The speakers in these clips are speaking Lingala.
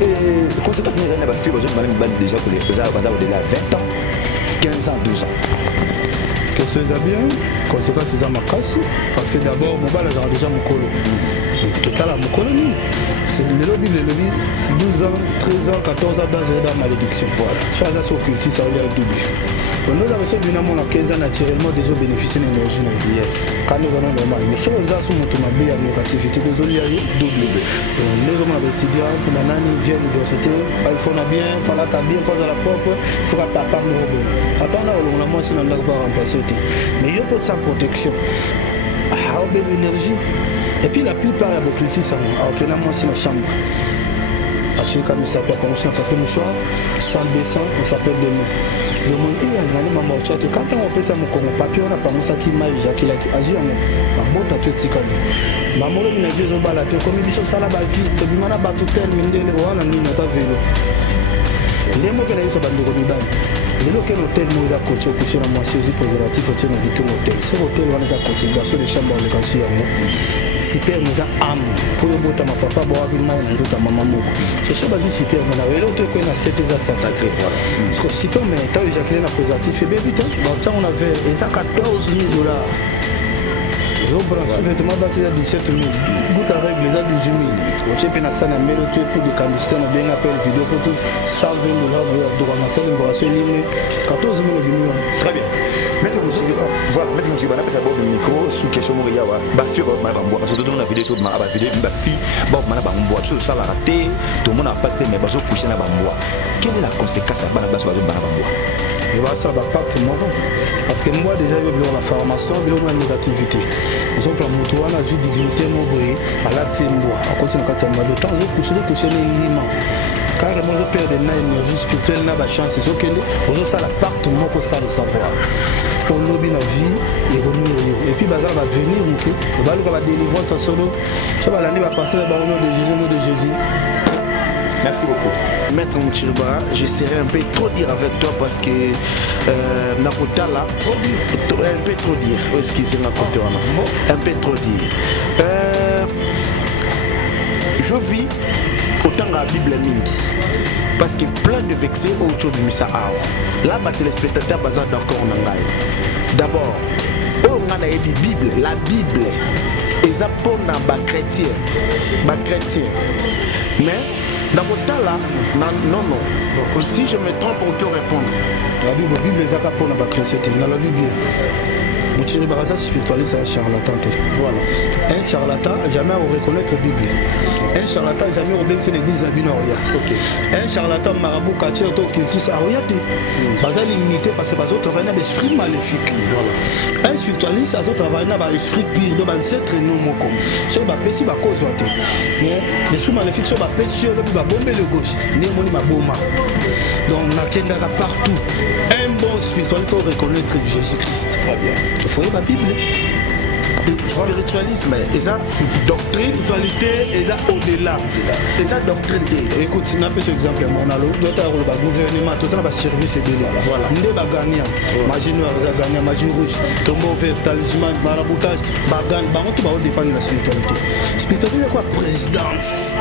Et conséquence, il y a des filles déjà pour les au-delà 20 ans, 15 ans, 12 ans. Qu'est-ce que ça bien? Conséquence, c'est ça ma casse. Parce que d'abord, Mobile a déjà mon colo. Total à mon colo. C'est le lobby, 12 ans, 13 ans, 14 ans d'âge dans malédiction. Voilà. Ça, c'est occulté, ça va doublé. Nous avons reçu évidemment 15 ans naturellement déjà bénéficié de l'énergie. Yes. Quand nous allons normal. Mais si nous avons mon en négativité, nous allons double. Nous avons des étudiants, nous viennent à l'université, il faut bien, il faut bien, il faut la propre, il faut que papa nous robot. Papa nous a moins si nous n'avons pas remplacé. Mais il y a pas sans protection. Ah, on a l'énergie. Et puis la plupart de l'occultisme, alors que nous avons aussi la chambre. Comme il s'appelle, comme on s'appelle le soir, sans descend, on s'appelle le nom. Le monde est un maman au chat. Quand on fait ça, mon papier, on a pas ça qui m'a qui a agi en ma botte à tout ce qu'on a. Maman, on a vu un balade, comme il dit, ça là, bah, vite, tu m'as pas tout tel, mais on a mis notre vélo. Les mots qu'elle a eu sur Bandero Biban. Les local hôtel, nous avons coaché au coucher dans mon séjour positif, au tien de tout hôtel. Ce hôtel, on a coaché, garçon de chambre, on a coaché en moi. Super, nous avons âme. Pour le bout à ma papa, boire une main, nous avons ma maman. C'est ça, vas-y, super, mais là, l'autre, on a 7 ans sacré. Parce que super, mais tant que Jacqueline a positif, et bien vite, on avait 14 000 $. Je branche vêtements bâtis à 17 000. Goutte à règle, les à 18 000. Au Tchèpe, il y a ça, il y a pour des camistes, il y a bien appel, vidéo, photo, 120 $, droit à ça, l'information ligne, 14 000 $. Très bien. Maître Moutiba, voilà, Maître Moutiba, on a fait ça pour le micro, sous question de Yawa, Bafi, parce que tout le monde a vidéo sur ma vidéo, Bafi, bon, on a bamboua, tout ça l'a raté, tout le monde a passé, mais bazo couché na bamboua. Quelle est la conséquence à Banabas bazo bamboua? Et bien ça va pas tout le monde. Parce que moi déjà, je vais la formation, je vais la négativité. Par exemple, la moto, on a vu divinité, mon bruit, à la tiembois, à côté de la catégorie. Le temps, je coucher les limans. Carrément, je perds de l'énergie spirituelle, n'a pas chance. C'est ce que les ça l'appartement pour ça le savoir. Au lobby la vie, et revenir. Et puis, bazar va venir, ok. On va le délivrer ça solo. Ça va l'année va passer le nom de Jésus. Merci beaucoup. Maître Moutchirba, je serais un peu trop dire avec toi parce que Nakotala, un peu trop dire. Excusez-moi, un peu trop dire. Je vis autant la Bible Mingi parce que plein de vexés autour de Missa Ao. Là, les téléspectateurs basés d'accord en anglais. D'abord, on a la Bible, la Bible. Et ça pour les chrétiens. Mais dans votre temps là, non. Si je me trompe, on peut répondre. La Bible est là pour les chrétiens. La Bible. Moutiri Baraza spiritualiste est un charlatan. Voilà. Un charlatan n'a jamais reconnaître la Bible. Un charlatan n'a jamais reconnaître l'église de Binoria. Un charlatan marabout quartier occultiste a rien dit. Baza limité parce que les autres travaillent dans l'esprit maléfique. Un spiritualiste a travaillé dans l'esprit pire. Donc, c'est très nouveau. C'est un peu si ma cause. L'esprit maléfique, c'est un peu si on va bomber le gauche. Donc, on a partout. Un bon spiritualiste pour reconnaître Jésus-Christ. Très bien. Il faut la Bible. Spiritualisme, et ça, doctrine, spiritualité, et ça au-delà. Et ça, doctrine. Écoute, on a fait ce exemple, on a le gouvernement, tout ça, on a service et délai. Voilà. On a gagnant, magie noire, gagnant, magie rouge, tombeau vert, talisman, maraboutage, bagan, tout va dépendre de la spiritualité. Spiritualité, c'est quoi? Présidence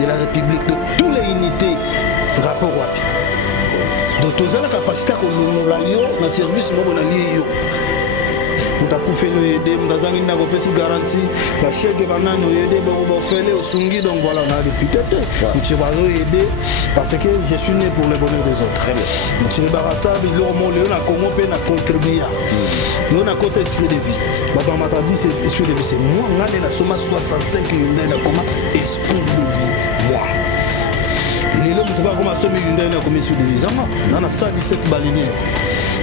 de la République, de toutes les unités, rapport wapi. Donc, tu as la capacité de nous dans service, nous avons utakufe no yede mdazangi na kopesi garantie la chèque banane no yede bon fele osungi donc voilà on a député tu vas aider parce que je suis né pour le bonheur des autres. Très bien. Tu barasa bi lo mo le na Congo pe na contribuer nous na côté esprit de vie baba matabi c'est esprit de vie c'est moi ngane na soma 65 yunda na comment esprit de vie moi lelo mutu ba koma somi yunda na comme esprit de vie zama na 117 balinières.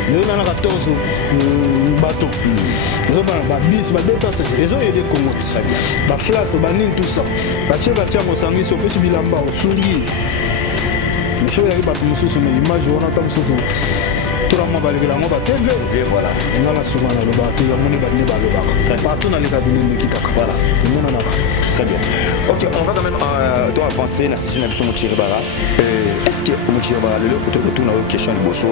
Nous avons 14 bateaux. Nous avons des bis, des deux, ils ont aidé Congo. Des flats, des nines, tout ça. Les chefs de Tchang, ils sont plus bilamba, ils sont liés. Les chefs de Tchang, ils sont liés. L'image, on a tant de tout le monde va aller là, on va TV. Voilà. On a souvent le bateau, on a le partout dans les cabinets qui t'accordent. Voilà. Très bien. Ok, on va quand même avancer dans la situation de Moutiri Bara. Est-ce que Moutiri Bara, le retour à la question de Bosso,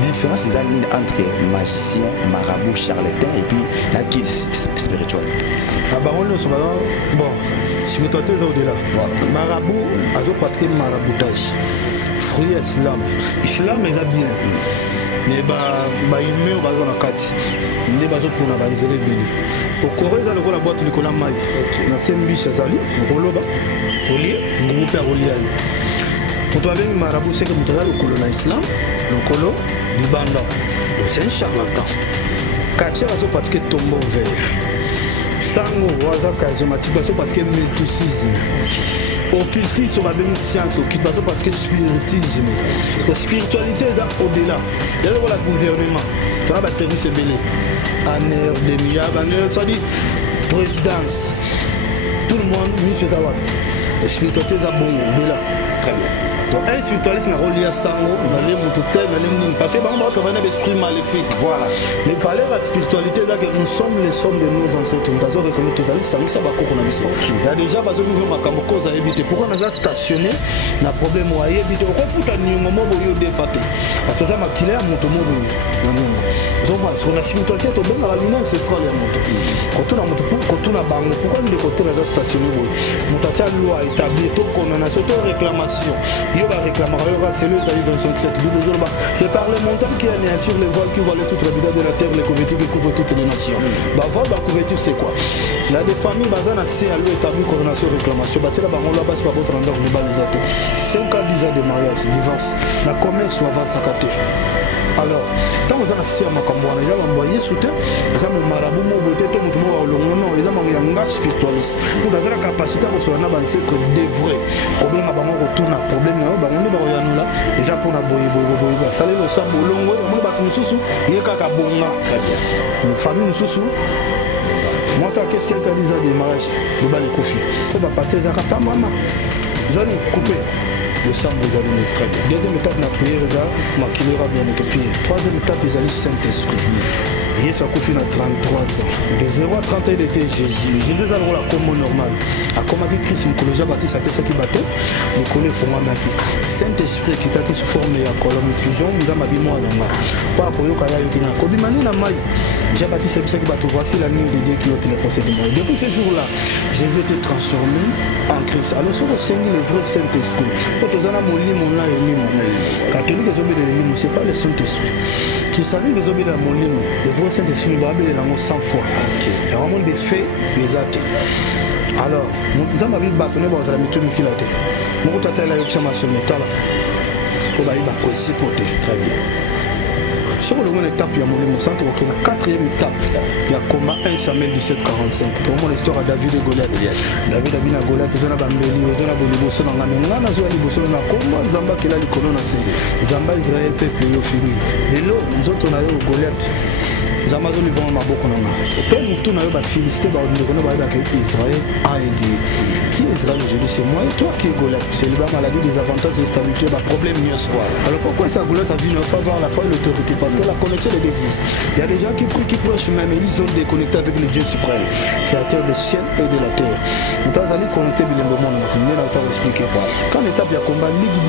différence des années entre magicien, marabout, charlatan et puis la guide spirituelle? La baronne, bon. spiritualité eza au-delà. Marabout azopratiquer maraboutage fruit ya islam eza bien mais bahumain oyo baza na kati nde bazopona baezelo ebele okore eza lokola bwato likolo ya mai na se mbisi azali okoloba olie ngungu mpe akolia yo moto babengi marabout seke moto aza lokolo na islam lokolo libanda c'est un charlatan kati bazopratike tombeau vert sango waza charismatique bazopratike multisisme occultisme babengi science occulte bazopratike spiritisme parce que spiritualité eza au-delà eza lokola gouvernement tona baservice ebele aner demia baner cetadi présidence tout le monde miso eza wapi spiritualité eza bongo au-delà très bien donc un spiritualiste na rolia sango nale moto te nale nini parce que bango bakavani na besprit maléfique voilà mais fallait la spiritualité là que nous sommes les sommes de nos ancêtres nous avons reconnu tout ça ça bakoko na biso il y a déjà bazo vivre makambo cause à éviter pourquoi on a stationné na problème wa éviter ko futa nyongo mo boyo defate parce que ça makile ya moto mo na nyongo zo ba sur la spiritualité to benga la lune ancestrale ya moto ko tuna moto ko tuna bango pourquoi nous de côté na stationné boyo moto atia loi établie to condamnation to réclamation il va réclamer c'est le salut 25 c'est par le montant qui anéantit les voiles qui voilent toute la vida de la terre les couvertures qui couvrent toutes les nations bah voile bah couverture c'est quoi il y a des familles bazana c'est à lui établi condamnation réclamation bah c'est là bah on la base pas votre endroit global les athées 5 ans 10 ans de mariage divorce la commerce ou avance à côté alors tant que ça na si makambo wana ja bamboye soutien ça mo marabout mo boté to mutu mo longo non ils ont yanga spiritualiste pour dans la capacité à recevoir na ancêtre de vrai problème ba bango retourna problème na bango ne ba yanula déjà pour na boye ba salé le sambo longo mo ba mususu yeka ka bonga une famille mususu moi ça question que les de mariage le bal kofi to ba pasteur za kata mama zone coupé le sang vous allez très bien. Deuxième étape de la prière, ma kilera bien notre prière. Troisième étape, ils allaient Saint-Esprit. Yesu akufi na 33 ans. De 0 à 31 il était Jésus. Jésus a le comme normal. A comme avec Christ, Nicolas Baptiste a fait ça qui battait. Nicolas Fongamaki. Saint-Esprit qui t'a sous forme ya colonne fusion, nous avons mis moi dans ma. Pas pour yo kaya yokina. Ko bimani na mai. Jean-Baptiste a fait ça qui battait. Voici la nuit de Dieu qui ôte les procès de mort. Depuis ce jour-là, Jésus était transformé en Christ. Alors sur le Seigneur le vrai Saint-Esprit. Pour tous ana molimo na elimo. Catholique zobe de l'elimo, c'est pas le Saint-Esprit. Qui s'allie les zobe de molimo. Le vrai Saint-Esprit va appeler la 100 fois. Il y a vraiment des faits, des actes. Alors, nous avons vu bâtonner dans la méthode qui l'a été. Nous avons été là avec ce métal pour aller dans le principauté. Très bien. Sur le moment étape, il y a mon centre qui est la quatrième étape. Il y a combat 1 Samuel 17:45. Pour moi, l'histoire de David et Goliath. David a bien à Goliath, ils ont la bambeli, ils ont la boliboso dans la main. Là, ils ont la boliboso dans la combat. Zamba qui est là, l'icône dans la saison. Zamba Israël, peuple, ils ont fini. Et là, nous autres, on a eu Goliath. Zamba zo livant maboko na nga. Et puis mutu na yo ba Philisté ba ndeko na ba ba que Israël a dit. Qui Israël aujourd'hui c'est moi et toi qui est Goliath. C'est le maladie des avantages de stabilité ba problème ni espoir. Alors pourquoi ça Goliath a vu une fois voir la foi et l'autorité parce que la connexion elle existe. Il y a des gens qui prêchent même ils sont déconnectés avec le Dieu suprême, créateur du ciel et de la terre. Nous allons connecter bilimbo monde na on a expliquer. Quand l'étape il y a combat Ligue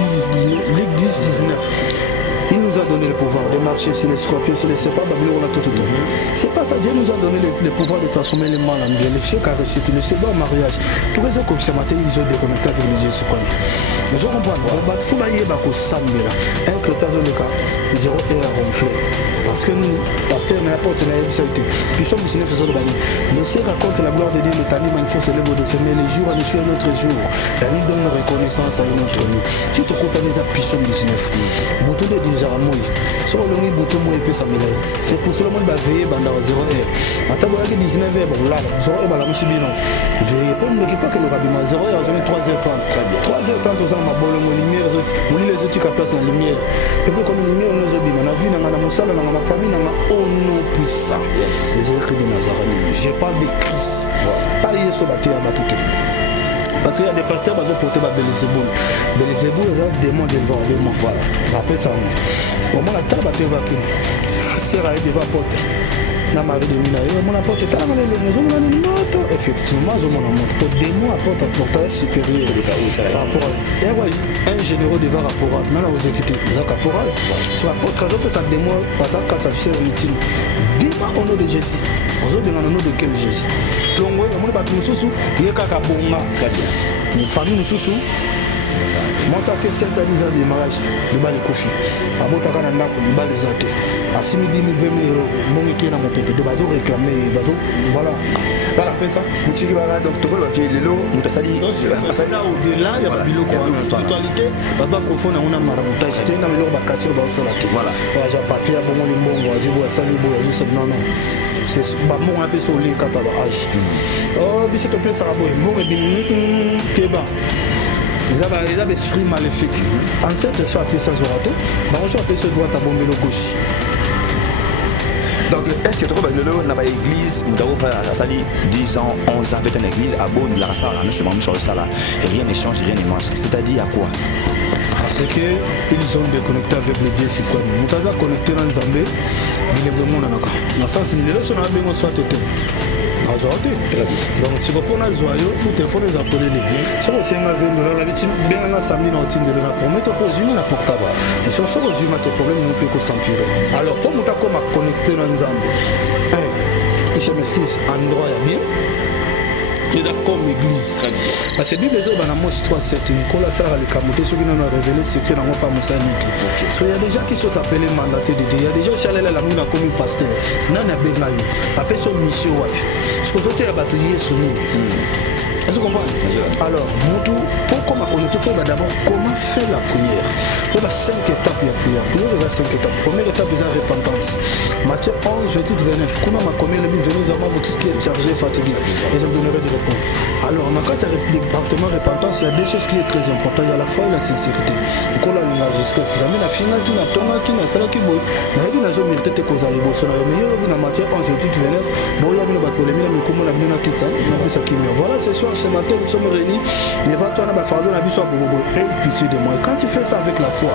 10-19. Il nous a donné le pouvoir de marcher sur les scorpions, sur les serpents, c'est pas ça. Dieu nous a donné le pouvoir de transformer les mal en bien. Les filles qui récité, le second mariage, tous les autres qui ils ont déconnecté avec les Dieu suprême. Nous allons comprendre. Il faut bailler bako sambe là. Un chrétien dans le cas, 0 et à ronfler. Parce que nous, pasteur n'importe la MCT. Puis sommes 19 faisons de banni. Mais si raconte la gloire de Dieu, le talim, il faut se lever de semer les jours à nous suivre notre jour. La nuit donne reconnaissance à notre nuit. Si tu comptes les puissants 19. Bouton de Jaramoi. Sur le lit, bouton moi et puis ça me laisse. C'est pour cela que je vais veiller pendant 0 heure. Attends, vous avez 19 heures, bon là, 0 heure, la mousse bien. Veillez pas, ne pas que le rabbin 0 heure, j'en ai 3h30. 3h30, aux hommes, ma bonne lumière, on lit les autres qui placent la lumière. Et puis comme la lumière, on nous a dit, on a vu, on a moussala, on a ma famille, on a au nom puissant. Les écrits de Nazareth. Je parle de Christ. Pas Yesu Bati à Batouté. Parce qu'il y a des pasteurs qui ont porté Belzéboul. Belzéboul, il y a des démons devant, démons. Voilà. Après ça, au moins la table a été évacuée. C'est à devant porte. na mari de mina yo mon apporte tala ngale le maison mon moto effectivement je mon moto pour des mois apporte un portage supérieur rapport un généraux de var rapport na aux équité za caporal tu apporte quand on ça des mois pas ça quand ça cher meeting bima au nom de Jésus ozo de nom de quel Jésus longo ya mon batu mususu ye kaka bonga ni famille mususu moi ça fait 5 ans de mariage le bal kofi abota kana ndako le bal zate à 6 000 20 000 euros bon qui na mon pépé de bazo réclamer bazo voilà pesa mutiki bana docteur ba ke lelo mutasali ça au-delà il y a biloko en spiritualité baba confond na maraboutage c'est na lelo ba quartier ba sala te voilà ja papier bon le mbongo azibo sali bo azibo non non c'est ba mo un peu sur les kata ba âge oh bi c'est to pesa rabo mo be keba ils avaient l'esprit maléfique. En cette soit appelé ça zoraté, on soit appelé ce droit à bomber le gauche. Donc, est-ce que tu as une église, nous avons fait 10 ans, 11 ans avec une église, à Bonne, la salle, nous sommes sur le salaire, et rien ne change, rien ne mange. C'est-à-dire à quoi? Parce qu'ils ont déconnecté avec le Dieu suprême. Nous avons connecté dans Zambé, mais les démons n'ont pas. Dans le sens, les leçons ont bien soit été. Donc, si vous prenez le joyau, il faut téléphoner les appelés. Si vous avez l'habitude, bien un samedi, on a promis de poser la portable. Mais si vous avez un problème, nous pouvons s'empirer. Alors, pour nous connecter dans Zambé, je m'excuse, endroit bien. Il a comme église. Parce que Bible est dans Amos 3:7. Nicolas Sarah le Kamoté, ceux qui nous ont révélé ce que nous n'avons pas Moussanité. Il y a des gens qui sont appelés mandatés de Dieu. Il y a des gens qui sont allés à la mouna comme pasteur. Non, il y a des gens qui sont appelés sur mission. Ce que vous avez bâtillé sur nous. Est-ce que vous comprenez? Alors, pourquoi on te fait d'abord comment faire la prière? Il y a 5 étapes de la prière. Il y a 5 étapes. Première étape, c'est la repentance. Matthieu 11, verset 29. Comment ma commune est venue avant tout ce qui est chargé, fatigué. Et je vous donnerai des réponses. Alors, dans le département de repentance, il y a deux choses qui sont très importantes. Il y a la foi et la sincérité. Il y a la justesse. Il y a la fina qui n'a pas qui n'a pas qui boy. Il y a une mérité que vous allez bosser. Mais il y a Matthieu 11, verset 29. Bon, il y a une polémique, mais comment on a bien quitté ça? Voilà, ce soir, ce matin, nous sommes réunis. Les voitures n'ont pas fait de la vie. Et pitié de moi. Quand tu fais ça avec la foi,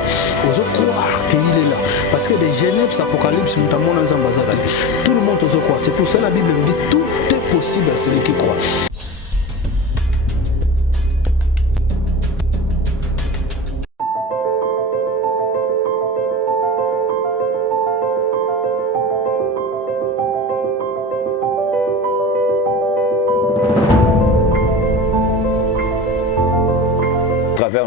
vous croire qu'il est là. Parce que des Genèves, Apocalypse, notamment dans les ambassades, tout le monde ose croire. C'est pour ça que la Bible me dit tout est possible à celui qui croit.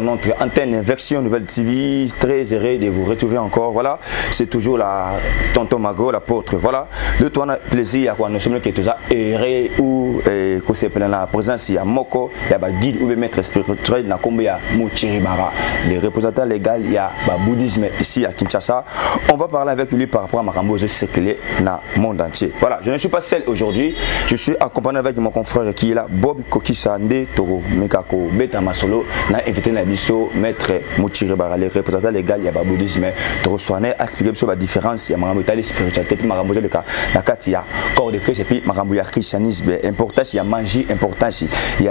Notre antenne version Nouvelle TV, très heureux de vous retrouver encore. Voilà, c'est toujours la tonton Mago, l'apôtre. Voilà, le toi plaisir à quoi nous sommes qui tous heureux ou que c'est plein la présence il y a Moko, il y a guide ou maître spirituel na kombo ya Muchiri Bara, les représentants légaux il y a bouddhisme ici à Kinshasa. On va parler avec lui par rapport à Makambo Sekele na monde entier. Voilà, je ne suis pas seul aujourd'hui, je suis accompagné avec mon confrère qui est là, Bob Kokisa Nde Toro Mekako Beta Masolo na invité na biso maître Muchiri Bara, les représentants légaux il y a bouddhisme to soigner expliquer sur la différence il y a Makambo tali spiritualité puis Makambo de ka la katia corps de Christ et puis Makambo ya christianisme importance il y a magie importance il y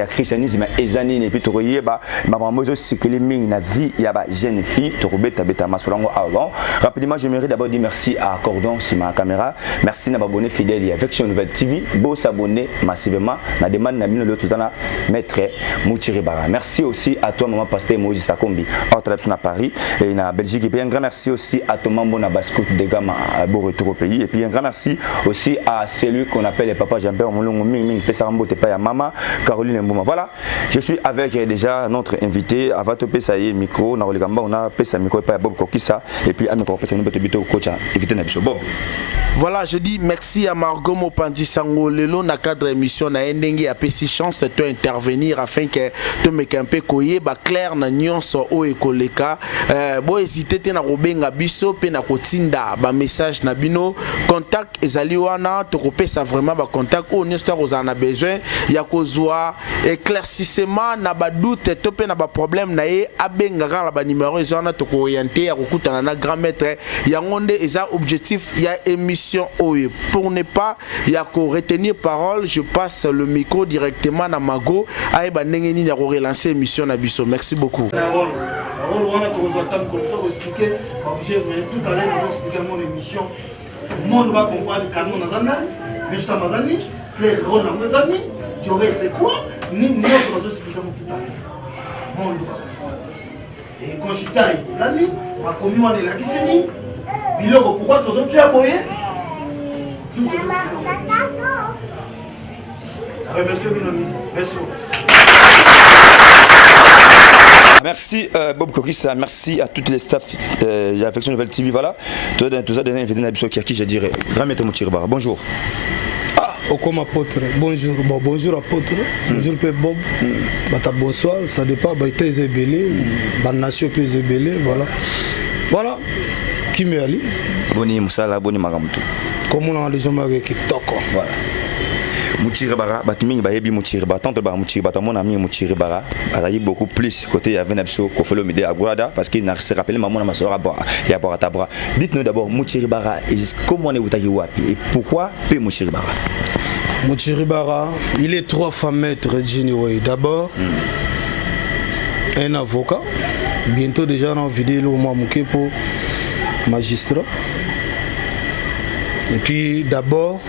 a christianisme ezani et puis to yeba Makambo zo sikeli mingi na vie il y a ba jeune fille to beta beta masolango avant rapidement je mérite d'abord dire merci à Cordon sur ma caméra merci na abonné fidèle avec Version Nouvelle TV beau s'abonner massivement na demande na bino le tout dans maître Muchiri Bara. Merci aussi à toi maman pasteur Moïse Sakombi à Paris et na Belgique et puis un grand merci aussi à ton membre na Bascout de Gama à beau retour au pays et puis un grand merci aussi à celui qu'on appelle le papa Jean-Pierre Molongo Ming Pesarambo te pa maman Caroline Mbouma. Voilà, je suis avec déjà notre invité Avato Pesaye micro na Roligamba on a Pesa micro pa Bob Kokisa et puis à notre Pesa Mbote bito coach invité na biso Bob. Voilà, je dis merci à Margot Mopandi Sango Lelo na cadre émission na Ndenge a PC chance de intervenir afin que te meke un peu koye ba clair na nyonso o ekoleka bo hésiter te na robenga biso pe na kotinda ba message na bino contact ezali wana to kopesa vraiment ba contact o nyonso ko na besoin ya kozwa éclaircissement na ba doute to pe na ba problème na ye abenga la ba numéro ezana to ko orienter ya kokutana na grand maître ya ngonde eza objectif ya émission oyo pour ne pas ya ko retenir parole je passe le micro directement na Mago aye ba ndenge nini ya ko relancer émission na biso merci beaucoup. parole on a toujours attendre comme ça expliquer obligé mais tout à l'heure on va expliquer mon émission monde va comprendre canon dans un an mais ça m'a donné frère on a mes amis tu aurais c'est quoi ni moi je vais expliquer tout à l'heure monde va comprendre et quand je taille les amis ma commis on est là qui c'est ni biloko pourquoi tous autres tu as boyé tout est merci Binomi merci. Merci Bob Kokis, merci à toutes les staffs de l'Affection Nouvelle TV. Voilà, tout ça donné invité à Bissau qui je dirais. Grand maître Moutiribar, bonjour. Ah, Okoma apôtre, bonjour, bon, bonjour apôtre, bonjour Père Bob, bonsoir, ça dépend, bah il est belé, bah nation peut être belé, voilà. Voilà, qui m'est allé? Boni Moussala, Boni Magamutu. Comme on a les gens qui toquent. Voilà. Moutiribar, Batming, Bayebi Moutiribar, tant de Bar Moutiribar, mon ami Moutiribar, a eu beaucoup plus côté avec Nabso, Kofolo Médé à Guada, parce qu'il n'a se rappelé maman à ma soeur à Boratabra. Dites-nous d'abord, Moutiribar, comment on est Outayiwapi et pourquoi P. Moutiribar? Moutiribar, il est 3 fois maître Généroy. D'abord, un avocat, bientôt déjà en vidéo au Mamouké pour magistrat. Et puis d'abord,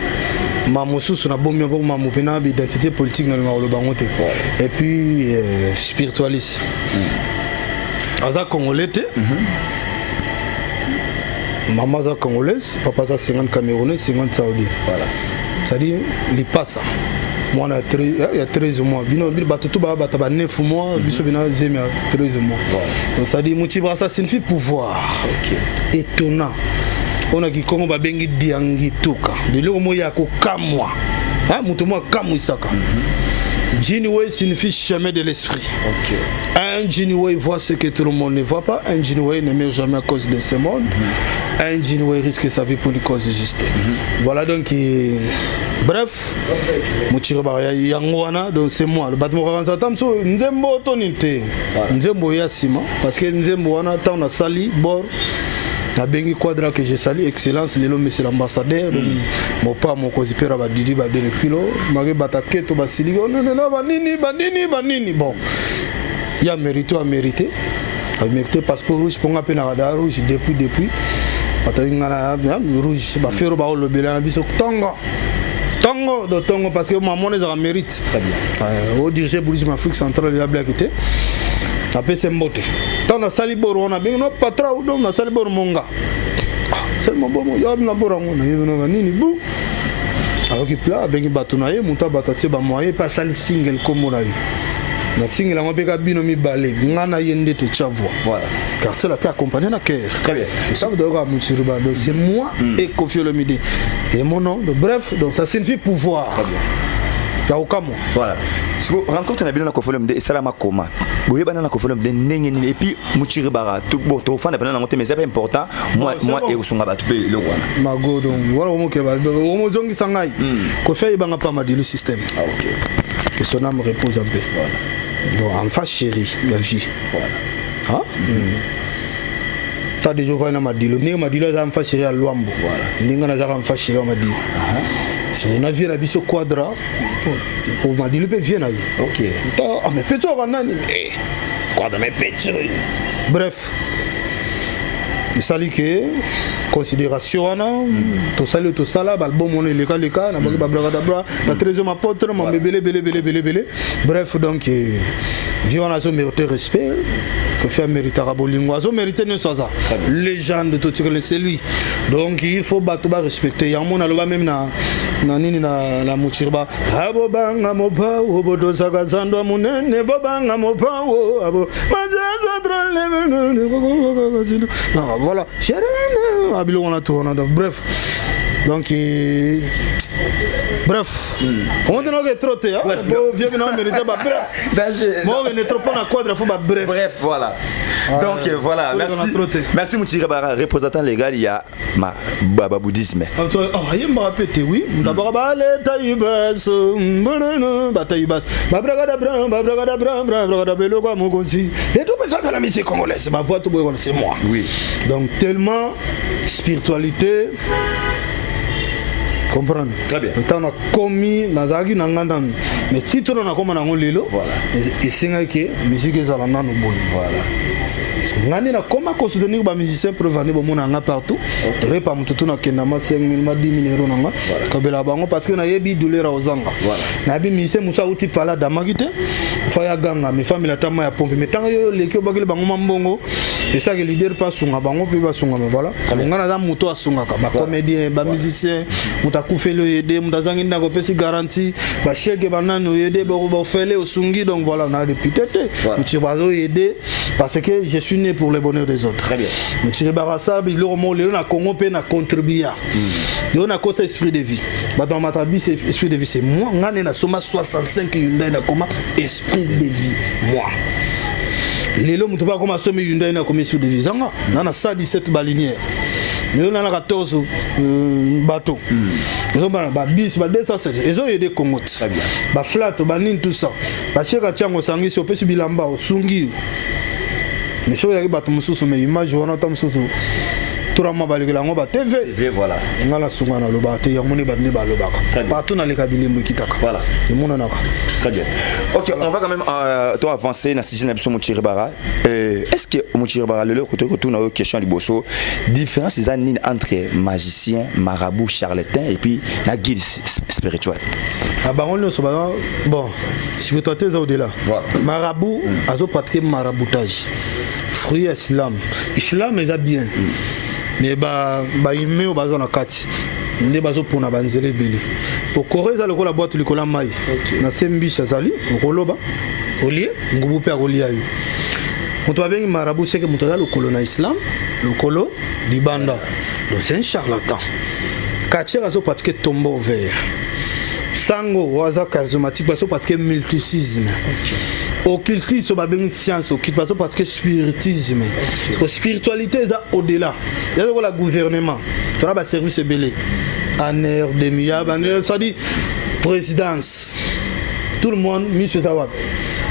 Mamoussou sur la bombe pour Mamoupena, identité politique dans le Maroc. Et puis spiritualiste. Aza Congolais, maman Aza Congolaise, papa Aza 50 Camerounais, 50 Saoudis. Voilà. C'est-à-dire, il passe. Moi, il y a 13 mois. Il y a 9 mois, il y a 13 mois. Donc, c'est-à-dire, Moutiribar, ça signifie pouvoir. Étonnant. On a dit qu'on va bengi diangi tuka. De l'eau moya ko kamwa. Hein, moutomo kamwa isaka. Jinway signifie chemin de l'esprit. Un Jinway voit ce que tout le monde ne voit pas. Un Jinway ne meurt jamais à cause de ce monde. Un Jinway risque sa vie pour une cause juste. Voilà donc. Bref, Moutiribar Yangwana, donc c'est moi. Le bâtiment Ranzatamso, Nzembo Toninte. Nzembo Yassima. Parce que Nzembo Wana, on a sali, bord. La Bengi Quadra que j'ai sali, excellence, c'est l'ambassadeur. Mon père, mon cousin, Père Abadidi, Badene Kilo, Marie Bataketo, Basiligo, non, Banini. Bon, il y a mérité, a mérité passeport rouge pour un peu de rouge depuis. Rouge, Bafero Bao le Bélan, Bissok Tongo, parce que maman les a mérite. Très bien. Au diriger Boulis Afrique centrale, il y a bien quitté. Après c'est mbote. Tant na salibor on a bien no patra ou donc na salibor monga. Seulement bon yo na borango na yo nini bu. Alors qui plat bengi batunaye muta batati ba moye pas sali single comme on a eu. Na single on peut bino mi balé ngana yende te chavoa. Voilà. Car c'est la terre accompagné na cœur. Très bien. Ça veut dire Moutiribar c'est moi et Kofi Olomide. Et mon nom, bref, donc ça signifie pouvoir. Très bien. Voilà. Si vous rencontrez un habitant de Kofolom de Salama Koma, vous avez un Kofolom de Nengen et puis Moutiribar, tout bon, tout fan de Penana, mais c'est pas important. Moi et Ousungaba, tu peux le voir. Mago, donc voilà où on zongi Sangai. Kofi il banga pas mal le système. Ah ok. Que son âme repose en paix. Voilà. Donc en face chérie, la vie. Voilà. Hein? T'as déjà vu un Madilo, ni Madilo a en face chérie à Luambo. Voilà. Ni on a en face chérie à Madilo. Si on a vu la biso quadra, on m'a dit le peu vient ailleurs. Ok. Ah mais petit on a ni quadra mais petit. Bref. Il s'agit que considération ana to sali to sala balbum on est le cas na ba bra na 13e apôtre mon belé. Bref donc vion a zo mérité respect que fait mériter abolingo a zo mérité ne soit ça légende to tirer c'est lui donc il faut battre respecter ya mon aloba même na nini na la Moutiribar abo banga mopa obodo sagazando munene bobanga mopa abo mazaza trale non voilà abilo on a tourné bref donc bref on dit que trop té vieux maintenant mérité bref moi on est trop pas na quadre faut bref voilà donc voilà merci Moutiribar représentant légal il y a ma baba bouddhisme il me rappelle oui d'abord ba le taïbas bataïbas ba belo quoi mon consi et tout ça dans la musique congolaise ma voix tout c'est moi oui donc tellement spiritualité comprendre. Très bien. Tant on a commis dans Zagi Nanganda, mais si tout on a comme on a lilo, voilà. Et c'est que musique est à la nano boy. Voilà. ngani na koma ko soutenir ba musicien preuve ani bomona nga partout repa mututu na kenda ma 5000 ma 10000 euros nanga kabela bango parce que na yebi douleur ozanga na bi musicien musa uti pala damagite faya ganga mi famille la tama ya pompe metanga yo leki obagile bango mambongo et ça que leader pas sunga bango pe ba sunga me voilà ngana za muto asunga ka ba comédien ba musicien mutakufe le aider mutazangi ndako pesi garantie ba chèque banane aider ba fele osungi donc voilà on a député tu vas aider parce que je suis né pour le bonheur des autres. Très bien. Monsieur Barassa, il a Congo peut contribuer. Il a côté esprit de vie. Dans ma tabi c'est esprit de vie c'est moi. On a soma 65 Hyundai na comment esprit de vie moi. Les lots mutuba comme somme Hyundai na comme esprit de vie. Zanga na 117 balinières. Nous on a 14 bateaux. Ils ont ba bis ba 207. Ils ont aidé Congo. Très bien. Ba flat ba nin tout ça. Ba cheka tiango sangi so pe bilamba sungi. Mais si vous avez battu mes images, vous avez battu tout le monde a TV. Voilà. Partout dans les cabinets. Voilà. Très bien. Ok, on va quand même avancer dans ce sujet de Moutiri Bara. Est-ce que Moutiri Bara, le côté que tout dans question du bosso, différence entre magicien, marabout, charlatan et puis la guide spirituelle. Bon, spiritualité c'est au-delà. Marabout, azo pratiquer maraboutage. Fruit islam. Islam est bien. Mais il bazo na kati. Nde bazo pona banzele beli. Pour Corée za lokola boîte likola mai. Na sembisha zali, okoloba, olie, ngubu pe akolia yo. Moto babengi marabout c'est que moto za lokolo na islam, lokolo di banda. C'est un charlatan. Kati azo pratiquer tombeau vert. Sango waza charismatique bazo pratiquer mysticisme. Occultisme, c'est science, occultisme, parce que spiritisme. Parce que spiritualité, c'est au-delà. Il y a le gouvernement. Tu as le service belé. Aner, Demia, ça dit présidence. Tout le monde, monsieur Zawab.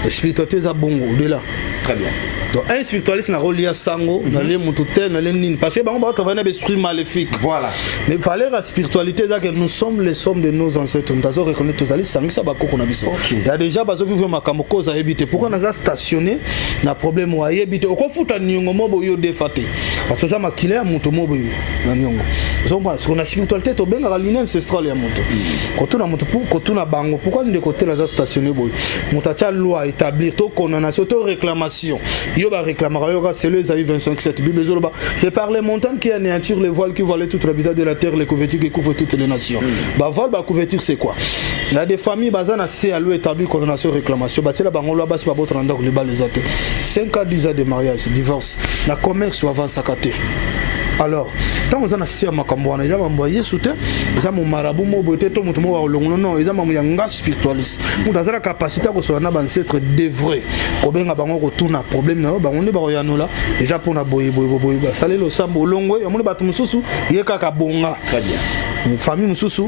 La spiritualité, c'est bon, au-delà. Très bien. Donc, un spiritualiste n'a relié à Sango, n'a les moutoutés, n'a les nines. Parce que on va travailler avec l'esprit maléfique. Voilà. Mais il fallait la spiritualité, c'est que nous sommes les sommes de nos ancêtres. Nous avons reconnu tous les sangs, ça va qu'on a besoin. Il y a déjà, parce que vous ma kamoko à éviter. Pourquoi on a stationné, n'a problème à éviter. Au conflit à Nyongo Mobo yo défaté. Parce que ça m'a killé à Mouto Mobo na Nyongo. Parce qu'on a spiritualité, au bien la ligne ancestrale à Mouto. Quand on a Mouto, quand on a Bango, pourquoi on est côté la stationné boy. Mouta loi établir, to condamnation, to réclamation. Yoba réclamera, c'est le Isaïe 25:7. C'est par les montagnes qui anéantirent les voiles qui voilent toute l'habitat de la terre, les couvertures qui couvrent toutes les nations. Bah voile, bah couverture, c'est quoi? Il y a des familles, bazana c'est à lui établir condamnation, réclamation. Bah c'est là, bah on l'a bas, pas votre endroit, les balles les athées. 5 à 10 ans de mariage, divorce. La commerce ou avant sakaté. Alors, quand on a si à Macambouana, ils ont envoyé soutien, ils ont marabout, tout le monde, non, ils ont un spiritualiste. Nous avons la capacité de se faire de vrai. Au bien, on retourne à problème, on est barriano là, déjà pour la boye, saler le sambo longo, on est battu mususu, il y a kaka bonga. Très bien. Une famille mususu.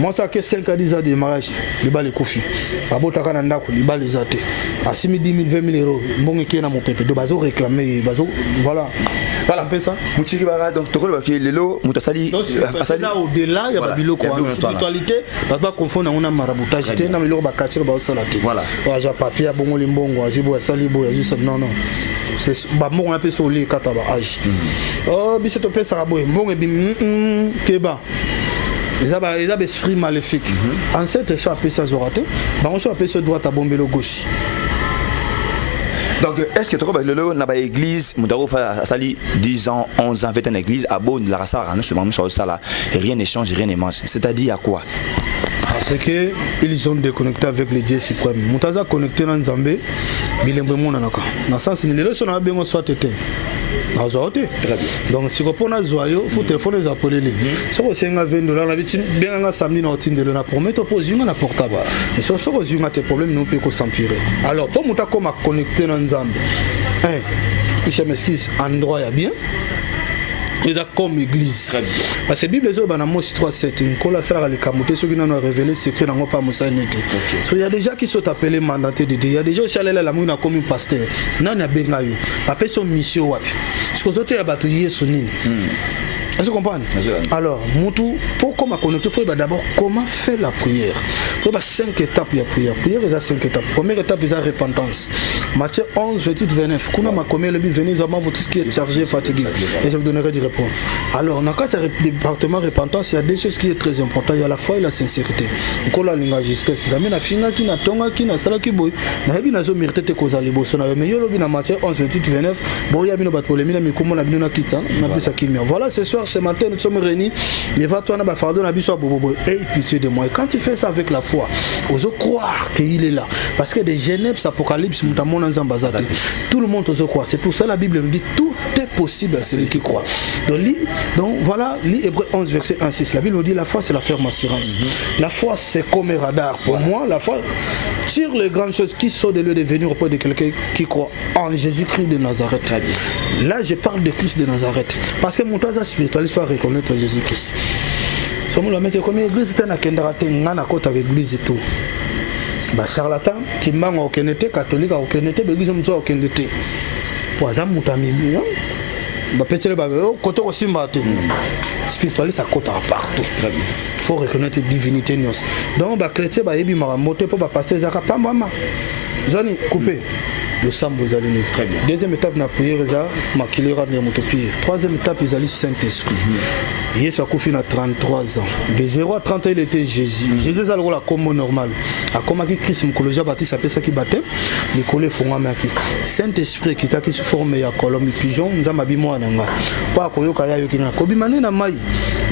Moi, ça fait 5 à 10 ans de mariage, les balles confus. Abotaka Nandako, les balles les athées. À 6 000, 10 000, 20 000 euros, bon, qui est dans mon pépé, de bazo réclamé, bazo, voilà. Voilà, on fait ça. Moutiri Bara, donc, tu vois que les lots, Moutasali. Là, au-delà, il y a des biloko. La spiritualité, on ne va pas confondre avec un maraboutage. Il y a des biloko qui sont salatés. Voilà. Il y a papier, bon, les bons, il y a salibo, il y a juste non, non. C'est bon, on appelle ça au lit, kataba, âge. Oh, mais c'est au pays saraboué, bon, et bien, keba. Ils ont des esprits maléfiques. En cette ça appelle ça zoraté. On appelle ça droite à bomber le gauche. Donc, est-ce que tu vois le n'a pas église, Moudarofa Sali 10 ans, 11 ans, fait une église, à Bonne, la race, sur ça là, et rien ne change, rien ne mange. C'est-à-dire à quoi? Parce qu'ils sont déconnectés avec les dieux suprêmes. Moutaza connecté dans Zambé, bilingue monanaka. Dans le sens où les leçons ont bien soit été. Donc, si on a zoyo, il faut téléphoner les appeler. Si on a $20, on a bien un samedi dans le team de l'on a promis, on pose une portable. Mais si on a des problèmes, nous pouvons s'empirer. Alors, pour moi, comme connecté dans Zambie, je m'excuse, endroit est bien. Ils ont comme église. Parce que la Bible est dans Amos 3:7. Une colossale les camotés, ceux qui n'ont révélé ce secret n'ont pas Moussa Nete. Il y a des gens qui sont appelés mandatés de Dieu. Il y a des gens qui sont allés à la moune comme un pasteur. Non, il y a bien eu. Après son mission, parce que les autres, ils ont battu son nid. Est-ce que vous comprenez? Alors, pour comment connecter, il faut d'abord comment faire la prière. Il faut 5 étapes de la prière. Prière, il y a 5 étapes. Première étape, il y a la repentance. Matthieu 11, verset 29. Quand on a commis le but, venez à moi, tout ce qui est chargé, fatigué. Et je vous donnerai des réponses. Alors, dans le département repentance, il y a des choses qui sont très importantes. Il y a la foi et la sincérité. Donc, la langue justesse. Il y a finga qui n'a tonga qui n'a sala qui boy. Il y a des mérité de cause à l'ébosso. Mais il y a Matthieu 11, verset 29. Bon, il y a des problèmes. Mais comment on a bien quitté ça? Voilà, ce soir, ce matin, nous sommes réunis. Lève-toi, on a fardeau, on a besoin de et pitié de moi. Et quand tu fais ça avec la foi, ose croire qu'il est là. Parce que des Genèse, Apocalypse, tout le monde ose croire. C'est pour ça que la Bible nous dit tout est possible à celui qui croit. Donc voilà, lis Hébreux 11, verset 1-6. La Bible nous dit la foi, c'est la ferme assurance. La foi, c'est comme un radar. Pour moi, la foi tire les grandes choses qui sont de lieu de venir auprès de quelqu'un qui croit en Jésus-Christ de Nazareth. Là, je parle de Christ de Nazareth. Parce que mon temps spirituel, il faut reconnaître Jésus-Christ. Si on met comme l'église, c'est un kendaraté, on a côté avec l'église et tout. Bah charlatan, qui manque au Kenete, catholique au Kenete, l'église au Kenete. Pour ça, mon ami, bah peut-être le babé, côté aussi maté. Spiritualiste à côté partout. Il faut reconnaître la divinité. Donc, bah chrétien, bah ébi maramoté pour bah pasteur Zaka, pas maman. Johnny, coupé. Le sang vous allez nous. Très bien. Deuxième étape, la prière, c'est la motopie. Troisième étape, ils allaient Saint-Esprit. Jésus a confié à 33 ans. De 0 à 30 ans, il était Jésus. Jésus a le rôle comme normal. A comme Christ, Mkoloja Baptiste, appelle ça qui battait. Les collègues font un maki. Saint-Esprit qui t'a qui se forme à Colombe Pigeon, nous avons habillé moi. Pas à Koyoka Yokina. Kobimane na Maï.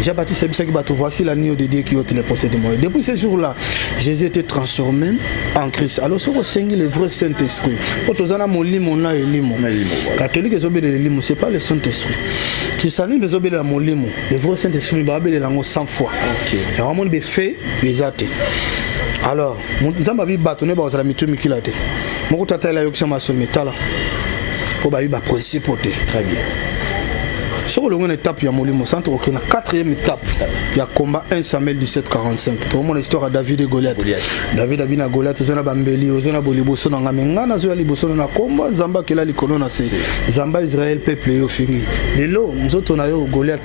Jean-Baptiste, c'est ça qui bateau. Voici l'agneau de Dieu qui ôte les procès de moi. Depuis ce jour-là, Jésus était transformé en Christ. Alors, si vous saignez le vrai Saint-Esprit, catholique les obéis de l'élimo, c'est pas le Saint-Esprit. Christian les obéis de la molimo, le vrai Saint-Esprit il va obéir la langue 100 fois. Il y a vraiment des faits, des actes. Alors, nous avons vu bâtonner dans la mitu mikilate. Mon tata la yoksha maso métal pour ba yuba principauté. Très bien. Sur le étape, il y a Molimo Centre, la quatrième étape, il y a combat 1 Samuel 17-45. Tout le monde l'histoire à David et Goliath. David a bien Goliath, il y a Bambeli, il y a Boliboso, il y a Mengana, il y a Liboso, il y a combat, Zamba qui est là, Zamba Israël, peuple, il y a fini. Les lots, nous autres, on a Goliath.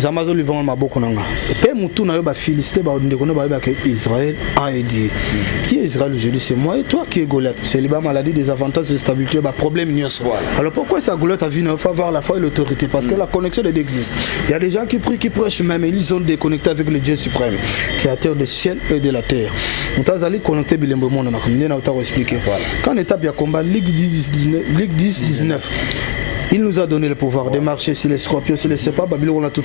Zamazo lui vend ma beaucoup nanga. Et puis mutu na yo ba Philisté ba ndekona ba ba que Israël a aidé. Qui est Israël aujourd'hui? C'est moi et toi qui est Goliath. C'est les maladie, des avantages de stabilité, ba problème nios. Alors pourquoi ça Goliath a vu il faut avoir la foi et l'autorité parce que la connexion existe. Il y a des gens qui prient qui prêchent même ils sont déconnectés avec le Dieu suprême, créateur du ciel et de la terre. On t'a allé connecter bilembo monde na comme on t'a expliqué. Quand étape ya combat Ligue 10-19. Il nous a donné le pouvoir de marcher sur les scorpions, sur les serpents, Babylone, on a tout.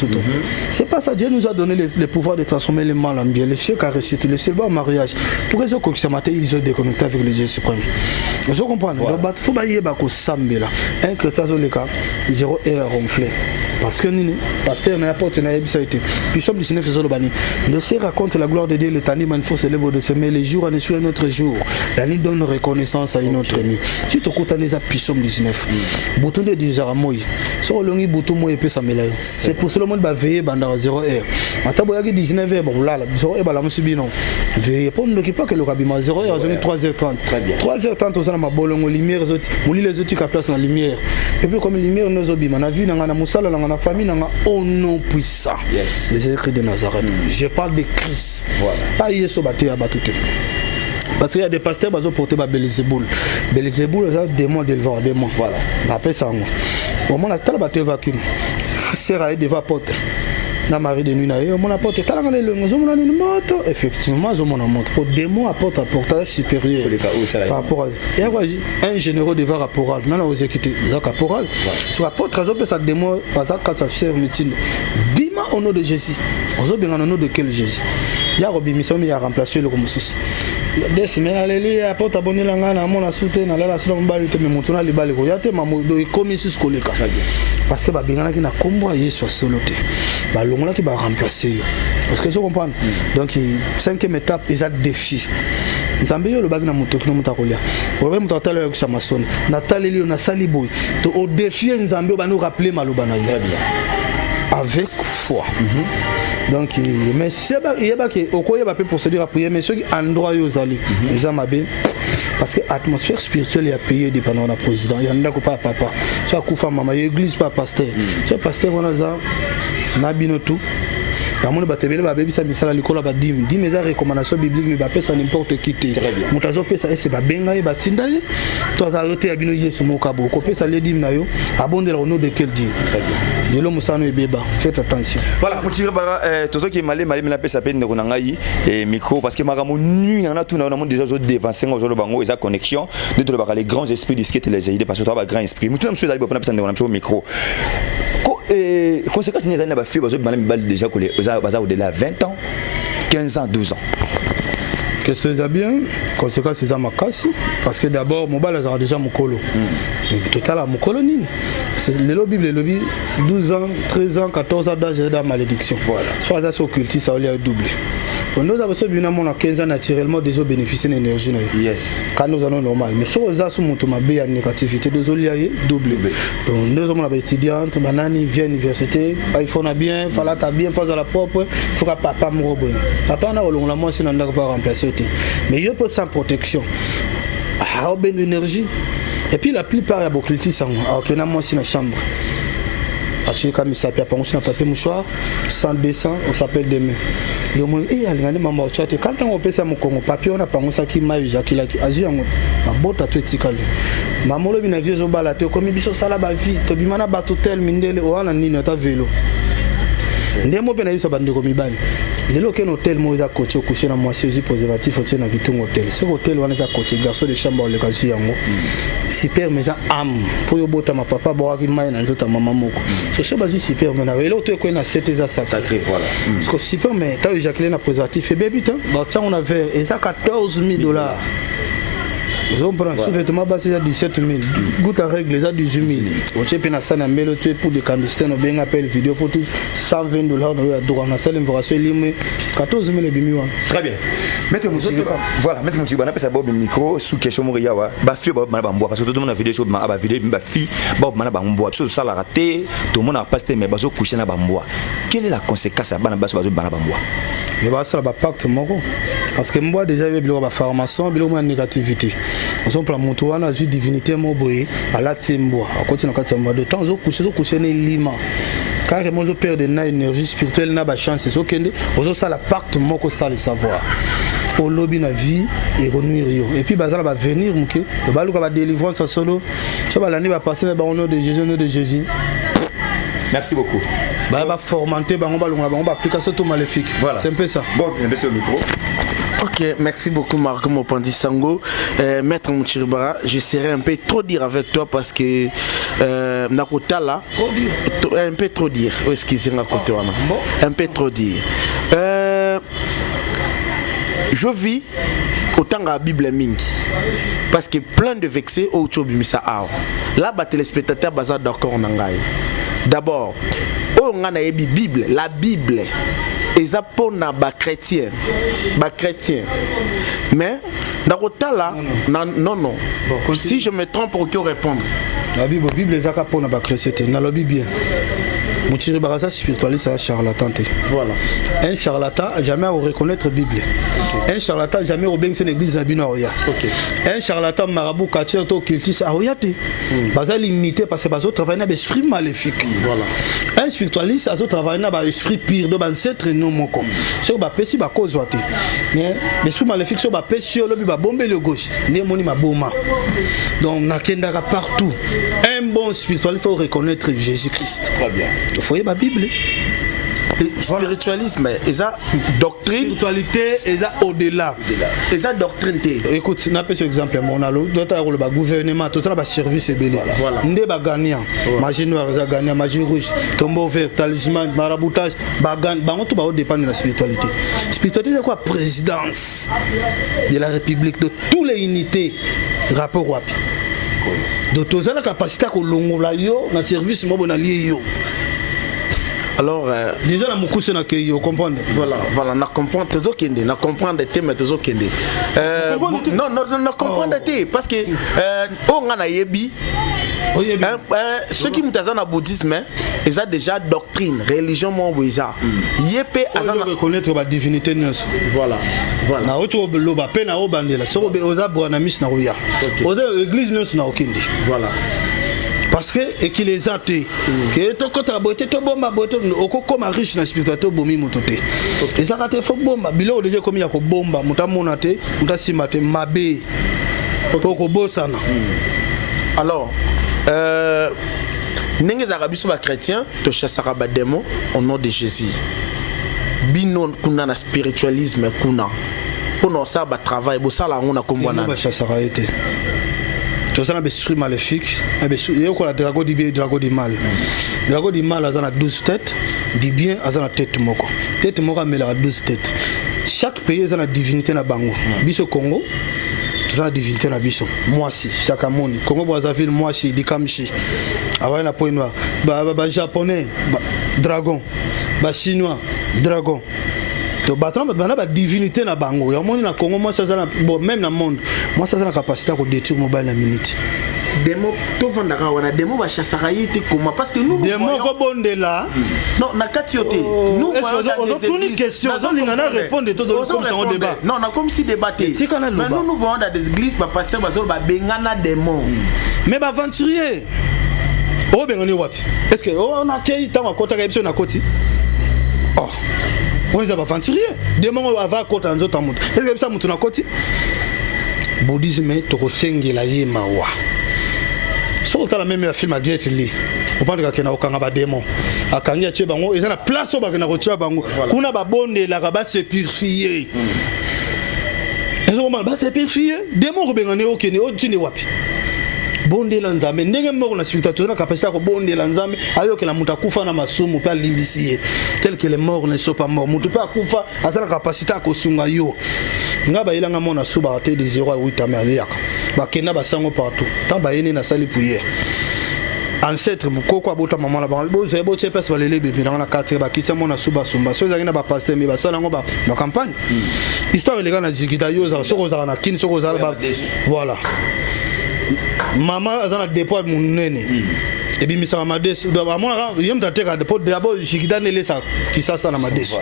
C'est pas ça, Dieu nous a donné le pouvoir de transformer les mal en bien, les chèques à réciter, les célibats en mariage. Pour les autres, ce matin, ils ont déconnecté avec le Dieu suprême. Vous comprenez? Donc, il faut que vous sachiez que un chrétien, le cas, 0 est ronflé. Parce que nous, pasteur, n'a pas été puis sommes 19 faisons le banni. Le ciel raconte la gloire de Dieu, l'éternel manifeste se lève de semer, les jours en essuie un autre jour. La nuit donne reconnaissance à une autre nuit. Si tu écoutes les puissants 19, bouton de Jaramoy, sur le long bouton moi et puis ça mélange. C'est pour cela que le monde va veiller pendant 0 heure. Maintenant, il y a 19 heures, bon là, 0 heure, la musique non. Veiller pour ne pas que le rabima 0 heure, 3h30. 3h30, on a ma bolongo lumière, on lit les autres qui placent la lumière. Et puis comme lumière nous obima, on a vu dans la moussala, dans la famille, dans au nom puissant. Les écrits de Nazareth. Je parle de Christ. Voilà. Pas Yesu battu à battu. Parce qu'il y a des pasteurs qui ont porté Belzéboul. Belzéboul, c'est un démon d'éleveur, démon. Voilà. Après ça, au moins, la battu vacuum. C'est raillé devant la porte. Na mari de nuit na yo mon apporte talanga le ngozo mon ani moto effectivement zo mon montre pour démon apporte un portage supérieur par rapport à un généraux de vaporal nana aux équité za caporal sur apporte razo pe ça démon ça quand ça cher médecine bima au nom de Jésus ozo bien au nom de quel Jésus ya robimisa mi ya remplacer le comme des semaines alléluia apporte abonné la ngana mon asute na la sura mbali te mutuna libali ko yate mamodo ikomi sus koleka parce que ba bingana ki na kombo Yesu soloté ba longola qui va remplacer parce que vous comprenez donc cinquième étape ils ont défi nzambe yo le bagi na moto kino mutakolia obe mutata le sa mason natali li na saliboy to au défi nzambe ba nous rappeler maloba na bien avec foi. Donc mais c'est il y a pas que okoye ba peut procéder à prier mais ceux qui endroit yo zali les amabe parce que l'atmosphère spirituelle est payée dépendant du président. Il y en a qui pas papa. Soit Koufa maman, l'église pas pasteur. Soit pasteur on a ça, n'abîme tout. Amone batebele ba bebi sa misala likola ba dim eza recommandation biblique mais ba pesa n'importe qui te mutazo pesa ese ba benga e batinda ye to za rote ya bino yesu mokabo ko pesa le dim na yo abondela au nom de quel Dieu de l'homme sano e beba faites attention. Voilà mutire bara tozo ki malé na pesa pe ndeko na ngai et micro parce que makamo nu na tout na monde déjà zo devancer ngo zo bango eza connexion de to ba les grands esprits disquette les aider parce que to ba grand esprit mutu na mso za ba pesa ndeko na micro. Conséquence des années déjà au-delà de 20 ans, 15 ans, 12 ans. Qu'est-ce que ça bien? Conséquence c'est ça ma casse parce que d'abord mon bal a déjà mon colo. Total à mon colonie. C'est le lobby 12 ans, 13 ans, 14 ans d'âge de malédiction. Voilà. Soit ça s'occulte ça a doublé. Pour nous avons bien à 15 ans naturellement déjà bénéficier de l'énergie. Yes. Quand nous allons normal. Mais sur les assos mon tombe bien négativité désolé doublé. Donc nous avons des étudiantes, banani vient à l'université, il faut bien, fallait bien faire à la propre, il faut que papa me papa n'a on l'a moins si on n'a pas remplacé. Mais il y a pas sans protection. Ah, ben l'énergie. Et puis la plupart il y a beaucoup de gens qui ont moins si dans la chambre. Parce que quand il s'appelle pas on s'en papier mouchoir, 100 on s'appelle demain. Et on me dit allez maman chat quand on peut ça mon Congo papier on a pas on ça qui m'a qui la agir en ma botte à tout tikale. Maman le bina vieux zo balate comme biso sala ba vie to bimana ba hotel mindele o ana nini ta vélo. Ndemo pe na biso bande ko mibani. Lelo ken hôtel mo za coach coucher na moi c'est positif hôtel na bitung hôtel. Ce hôtel on za coach garçon de chambre le kazi yango. Super maison am pour yo bota ma papa bo aki mai na nzota maman moko. So c'est basi super mais na lelo to ko na 7 za sacré voilà. Parce que super mais ta éjaculé na préservatif et baby temps. Ba tiens on avait et ça $14,000. Ils ont pris un sous-vêtement basé à 17 000. Goutte à règle, les à 18 000. On tient pénal ça, on pour des clandestins, on bien appelle vidéo photo $120. On a ça l'information limitée 14 000 et demi. Très bien. Mettez mon petit, voilà, mettez mon petit, on appelle ça Bob micro sous question Moria wa. Ba fi Bob mana bamboa parce que tout le monde a vidéo sur ma vidéo ba fi Bob mana bamboa. Tout ça la raté, tout le monde a passé mais bazo coucher na bamboa. Quelle est la conséquence à bana bazo bana bamboa? Mais bah ça va pacte moko parce que moi déjà il y a formation il y a négativité on prend mon tour on a vu divinité mo boy à la timboa à côté na katemba de temps zo coucher ne lima carrément zo perdre na énergie spirituelle na ba chance so kende ozo ça la pacte moko ça le savoir au lobby na vie et renuire yo et puis bazala va venir muke le baluka ba délivrance solo ça va l'année va passer au nom de Jésus. Merci beaucoup. Bah va formenter on va application tout maléfique. Voilà. C'est un peu ça. Bon, merci au micro. Ok, merci beaucoup Marc Mopandi Sango. Maître Mouchiribara, je serais un peu trop dire avec toi parce que Nakota là, un peu trop dire. Excusez-moi, un peu trop dire. Je vis autant que la Bible mingi parce que plein de vexés au Tchobimisa Ao. Là, les téléspectateurs basés d'accord en anglais. D'abord, on a la Bible, et ça pour les chrétiens, mais dans le là, non. Si je me trompe, pour que répondre. La Bible est pour les chrétiens, dans la Bible bien. Moutiri Baraza spiritualiste c'est un charlatan. Voilà. Un charlatan jamais au reconnaître Bible. Okay. Un charlatan jamais au bien c'est l'église Zabinoria. Okay. Un charlatan marabout quartier to cultis aoyate. Baza limité parce que bazo travailler dans l'esprit maléfique. Voilà. Un spiritualiste azo travailler dans l'esprit pire de ancêtre non moko. C'est ba pesi ba cause wate. L'esprit maléfique so ba pesi lo bi ba bomber le gauche. Ne moni ma boma. Donc nakendaka partout. Un bon spiritualiste faut reconnaître Jésus-Christ. Très bien. Il faut y la Bible. Spiritualisme, et ça doctrine. Spiritualité, et ça au-delà. Et ça doctrine. Écoute, on a pris ce exemple. On a le gouvernement, tout ça, le service est belé. On a gagnant. Magie noire, gagnant, magie rouge, tombeau vert, talisman, maraboutage, bagan. Tout va dépendre de la spiritualité. Spiritualité, c'est quoi? Présidence de la République, de toutes les unités. Rapport WAP. Donc, tu as la capacité de faire un service. Alors déjà la mukuse na ke yo comprendre. Voilà, na comprendre tezo kende, na comprendre te mais tezo kende. Non, comprendre te parce que on a yebi. Ceux qui sont dans bouddhisme, ils ont déjà doctrine, religion mon boisa. Yepé azana reconnaître la divinité neuse. Voilà. Na ocho loba pe na obandela. So oza bwana mis na oya. Oza église neuse na okindi. Voilà. Parce que et qui les a té que to kota boté to bomba boté okoko ma riche na spiritualité bomi mototé. Et ça raté faut bomba bilo déjà comme ya ko bomba mutamona té mutasima té mabe. Poko bosana. Alors ndenge za biso ba chrétien to chassaka ba démon au nom de Jésus. Bino kuna na spiritualisme kuna. Pour ça ba travail bo sala ngona kombwana. Ba chassaka été. Tout ça, c'est maléfique. Il y a le dragon du bien et le dragon du mal. Le dragon du mal a 12 têtes, du bien a une tête. Tête moko a 12 têtes. Chaque pays a une divinité na bango. Biso Congo, tout ça a une divinité na biso. Mwasi, Shakamoni. Congo Brazzaville, Mwasi, Dikamshi. Avant la pointe noire. Ba japonais, dragon. Ba chinois, dragon. Donc la divinité na bango. Il y a monde na Congo, moi ça bon même dans le monde, moi ça a la capacité de détruire mobile la minute. Démon to vandaka wana démon ba chassaka yité comment parce que nous démon ko bondela. Non, na katioté. Nous voyons des questions, on lingana répondre de tout comme ça on débat. Non, on a comme si débatté. Mais nous voyons dans des églises ba pasteur bazol ba bengana démon. Mais ba aventurier. Oh bengani wapi? Est-ce que on a kei tama kota ka episode na koti? Oh. On les a pas aventuriers. Démon va kota nzo tamutu. Est-ce que ça mutu na koti? Bouddhisme to kosengela ye mawa. So tala même la film a Jet Li. On parle que na okanga ba démon. Akangi atie bango, ils ont la place au bakena kotia bango. Kuna ba bonde la ba se purifier. Ils ont ba se purifier. Démon ko bengane okene o tini wapi? Bonde la nzambe ndenge moko na spiritualité na capacité ko bonde la nzambe ayoke la muta kufa na masumu pa limbisiye tel que les morts ne sont pas morts mutu pa kufa azala capacité ko sunga yo ngaba ilanga mona suba te de 0 à 8 ameliaka ba kenda ba sango partout tant ba yene na sali prière ancêtre mukoko abota mama na ba bo zebo che pesa balele bébé na 4 ba kitsa mona suba sumba so zaki na ba pasteur me ba sala ngo ba campagne histoire les gars na zikita yo za so za na kin so za ba voilà. Maman a un dépôt de mon nene. Et puis, je suis un dépôt d'abord, je suis un qui ça na madesu.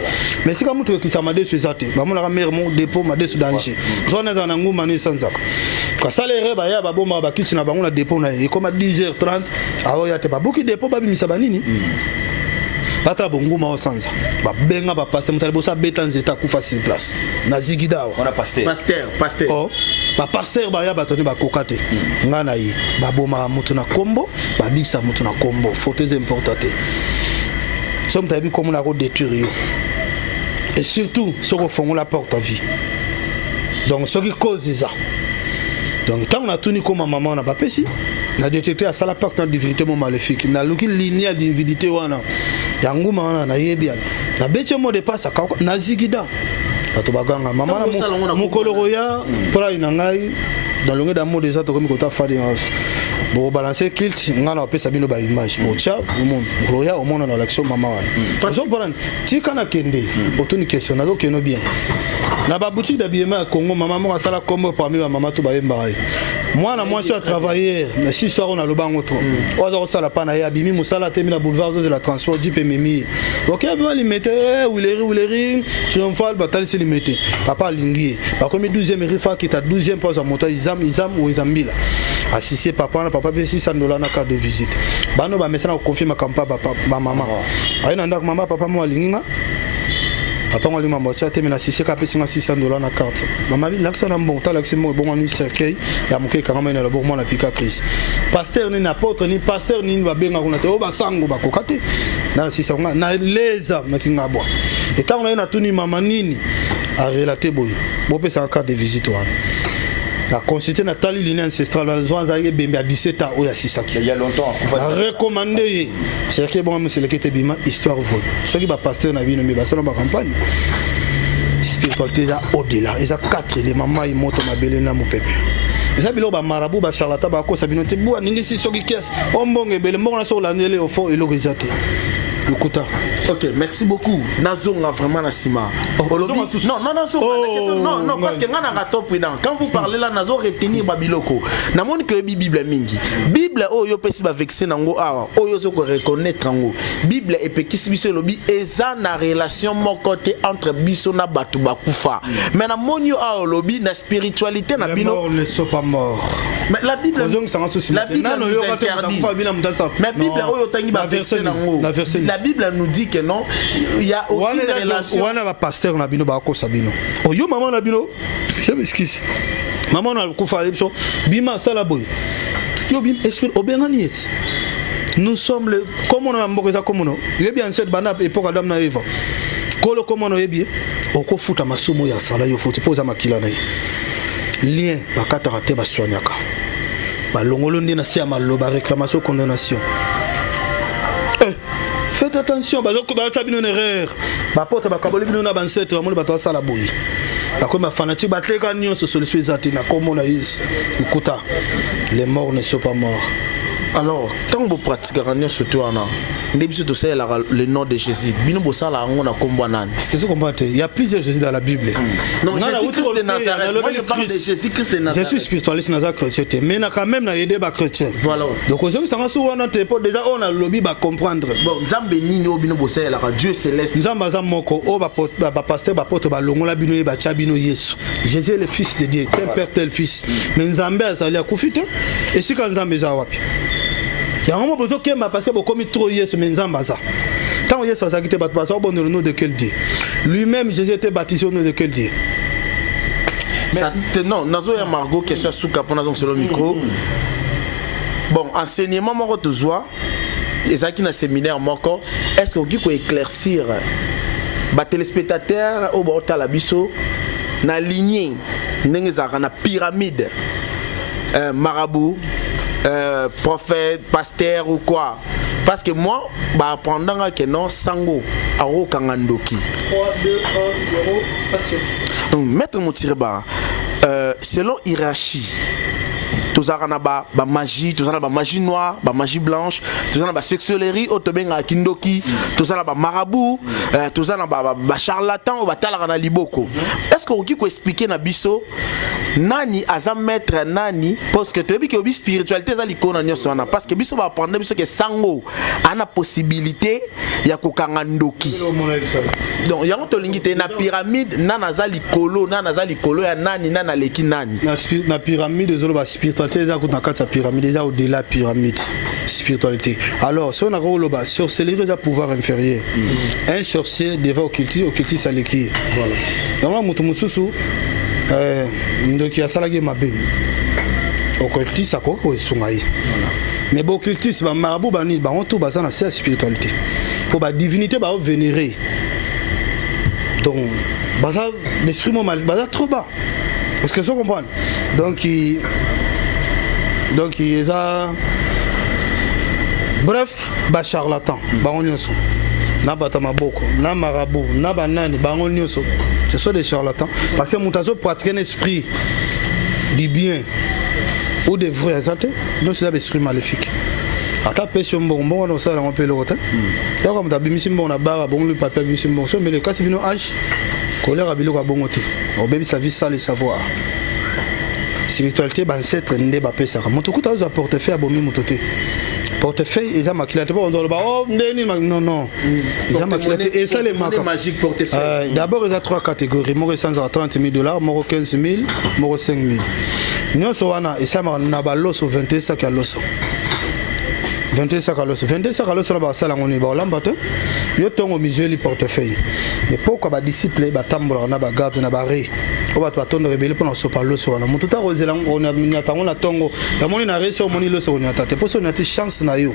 Mais si comme tu qui ça madesu zate, maman la mère mon dépôt madesu danger. Zone za nangu manu sanzaka. Ka salaire ba ya ba bomba ba kitchen ba ngona dépôt na e comme 10h30. Awo ya te ba buki dépôt ba bimisa banini. Bata bonguma o sanza. Ba benga ba pasteur mutali bosa betanzeta kufa sur place. Na zigida on a pasteur. Oh. Ba pasteur ba ya batoni ba kokate ngana yi ba boma mutu na kombo ba biksa mutu na kombo fautes importantes somme tabi comme na ko détruire et surtout ce qu'on font la porte à vie donc ce qui cause ça donc quand on a tuni comme maman na ba pesi na détecté à ça la porte de divinité mon maléfique na luki ligne divinité wana yangu mana na yebian na beche mo de passe na zigida bato baganga mama na mukolo ya pra inangai dans le d'amour des autres comme kota fadi bon balancer kilt ngana pesa bino ba image bon tia mon gloria au monde dans l'action mama wana parce que parent ti kana kende autour question na ko bien na ba boutique d'habillement Congo maman mo sala combo parmi ma maman to ba yembaye moi na moi sur travailler mais si soir on a le banc trop on sala pa na ya bimi musala te na boulevard de la transport du pemimi OK va li mettre Willery triomphal batal se li mettre papa lingi ba comme 12e rifa qui ta 12e pause à monter izam ou izambila assisté papa $600 na carte de visite bano ba messana confirmer kampa papa maman aina ndak maman papa mo linga papa moi lui m'a te mena assisté ka pesi $600 na carte maman bi l'accès na bon ta l'accès bon ami cercueil ya moké karama na le bon na pika Christ pasteur ni apôtre ni pasteur ni ba benga kuna te o ba sango ba kokate na $600 na leza na kinga boa et quand on a tuni maman nini a relaté boy bo pesa carte de visite wana la consulté Nathalie lignée ancestrale la zone zaïe bembe à 17 ans ou à 6 ans il y a longtemps recommandé c'est que bon monsieur le qui était bima histoire vol ce qui va pasteur na bino mais ba sala ba campagne spiritualité là au-delà ils a 4 les mamans ils montent ma belle na mon peuple ils a bilo ba marabout ba charlatan ba ko sabino te bo ningi si soki kes ombonge belle mbongo na so la ndele au fond et l'horizonte Écoute. Ok, merci beaucoup. Nazonga vraiment Nassima. Non, parce que quand vous parlez là, Nazo retenir Babiloko. Namoni que Bible mingi. Bible oh yo pesi ba vexer nango awa. Oh yo zo ko reconnaître nango. Bible et pekisi biso lobi eza na relation mon côté entre biso na batu bakufa. Mais namoni yo awa lobi na spiritualité na bino. Les morts ne sont pas morts. Mais la Bible nous interdit. Mais Bible oh yo tangi ba vexer nango. La Bible nous dit que non, il y a aucune relation. Wana ba pasteur na bino ba ko sabino. Oyo maman na bino. Je m'excuse. Maman na ko fa lebso. Bima sala boy. Yo bim est-ce que obengani et. Nous sommes le comme on a mboka comme on. Il bien cette bana époque Adam na Eva. Kolo comme on yebi. Oko futa masumo ya sala yo futi poza makila na. Lien bakata raté ba soignaka. Ba longolo ndi na sia maloba réclamation condamnation. Faites attention, parce que vous avez une erreur. Ma porte va caboler une ancêtre, on va passer à la bouille. Comme ma fanatique, battre les gagnants sur le sujet zatina, comme on a eu. Écoute, les morts ne sont pas morts. Alors, tant que vous pratiquez surtout en le nom de Jésus, est-ce que vous comprenez? Il y a plusieurs Jésus dans la Bible. Non, Jésus-Christ de Nazareth. Moi, je parle de Jésus-Christ de Nazareth. Je suis spiritualiste dans la chrétienté, mais quand même, il y a des chrétiens. Voilà. Donc, aujourd'hui, ça va souvent notre époque. Déjà, on a le lobby à comprendre. Bon, Dieu céleste. Jésus est le fils de Dieu, tel père, tel fils. Mais Nzambe a sali à Koufite. Et si quand Nzambe est à Wapi? Il y a un moment besoin qu'il m'a passé pour commettre trop Yesu mais Nzambaza. Tant Yesu a quitté Batbaza au nom de quel Dieu? Lui-même Jésus était baptisé au nom de quel Dieu? Non, Nazo et Margot qui sont sous capona donc sur le micro. Bon, enseignement mon retour les qui dans séminaire moko, est-ce que vous pouvez éclaircir les téléspectateurs au bord de la biso na lignée na pyramide marabout prophète, pasteur ou quoi? Parce que moi, pendant que non, Sango, Aro Kangandoki. 3, 2, 1, 0, action. Maître Moutiriba, selon hiérarchie, tous les ba magie, tous les ba magie noire, ba magie blanche, tous les ba sexuelerie, otobenga kindoki, tous les ba marabout, tous les ba charlatan ou ba talana liboko. Est-ce que vous pouvez expliquer na biso nani aza maître nani parce que tu as que spiritualité za likona nyosona parce que biso ba prendre biso que sango ana possibilité ya kokangandoki. Donc yango to lingite na pyramide nana za likolo ya nani nana leki nani. Na pyramide zolo ba spiritualité za kuna kata pyramide za au-delà pyramide spiritualité. Alors si on a roloba sorcellerie za pouvoir inférieur. Un sorcier devant occultiste à l'équipe. Voilà. Donc mutu mususu ndoki asalaki mabe occultiste akoko esungai mais bon occultiste ba marabout bani ba on tout baza na spiritualité pour ba divinité ba vénérer donc baza l'esprit mal baza trop bas est-ce que vous comprenez donc il a bref ba charlatan ba on nyonso na batama boko na marabout na banani ba on nyonso. Ce sont des charlatans. Parce que Moutazo pratique un esprit du bien ou des vrais. Donc c'est un esprit maléfique. Ata pesi mbongo na sala on peut le rota. Ya comme d'abimisi mbongo na bara bon le papier bimisi mbongo so mais le cas bino âge colère abilo ka bongo te. O bebi sa vie ça le savoir. Spiritualité ancêtre ndé ba pesa. Motokuta za portefeuille abomi motote. Portefeuille et ça maquillé on doit non ils ont maquillé et ça les marques magique portefeuille d'abord il y a trois catégories moi sans $30,000 moi 15,000 moi 5,000 nous soana et ça na baloso 21 sacs à l'osso 21 sacs à l'osso là bas ça là on est ba lambate yo tongo misueli portefeuille mais pourquoi ba disciple ba tambola na ba garde na ba ré on va attendre rebelle pour nous parler sur la moto ta rozela on a minatanga na tongo la moni na reso moni lo so nyata te poso nyati chance na yo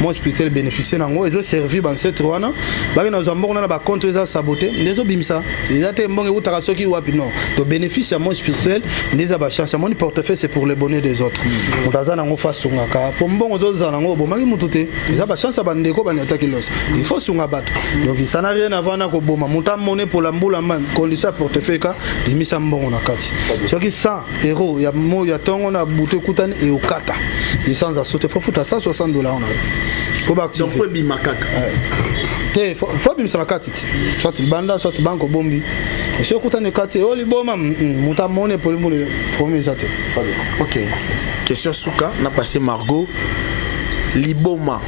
moi spirituel bénéficier nango ezo servir ban cette wana ba na zambongo na ba contre za saboter ndezo bimisa ezate mbongo utaka soki wapi non to bénéfice à mon spirituel ndeza ba chance mon portefeuille c'est pour le bonheur des autres mutaza nango fasunga ka po mbongo zo za nango bo maki mutute eza ba chance ba ndeko ba nyata kilos il faut sunga bato donc ça n'a rien à voir na ko boma muta monnaie pour la mbula man condition portefeuille ka misa mbongo na kati soki 100 euros ya mo ya tongo na buto ekutani et okata licence à sauter faut futa $160 on a faut ba activer donc faut bimakaka te faut bimisa na kati soit banda soit banko bombi so ekutani kati o liboma muta mone polimole promisa te ok question suka na passé Margot liboma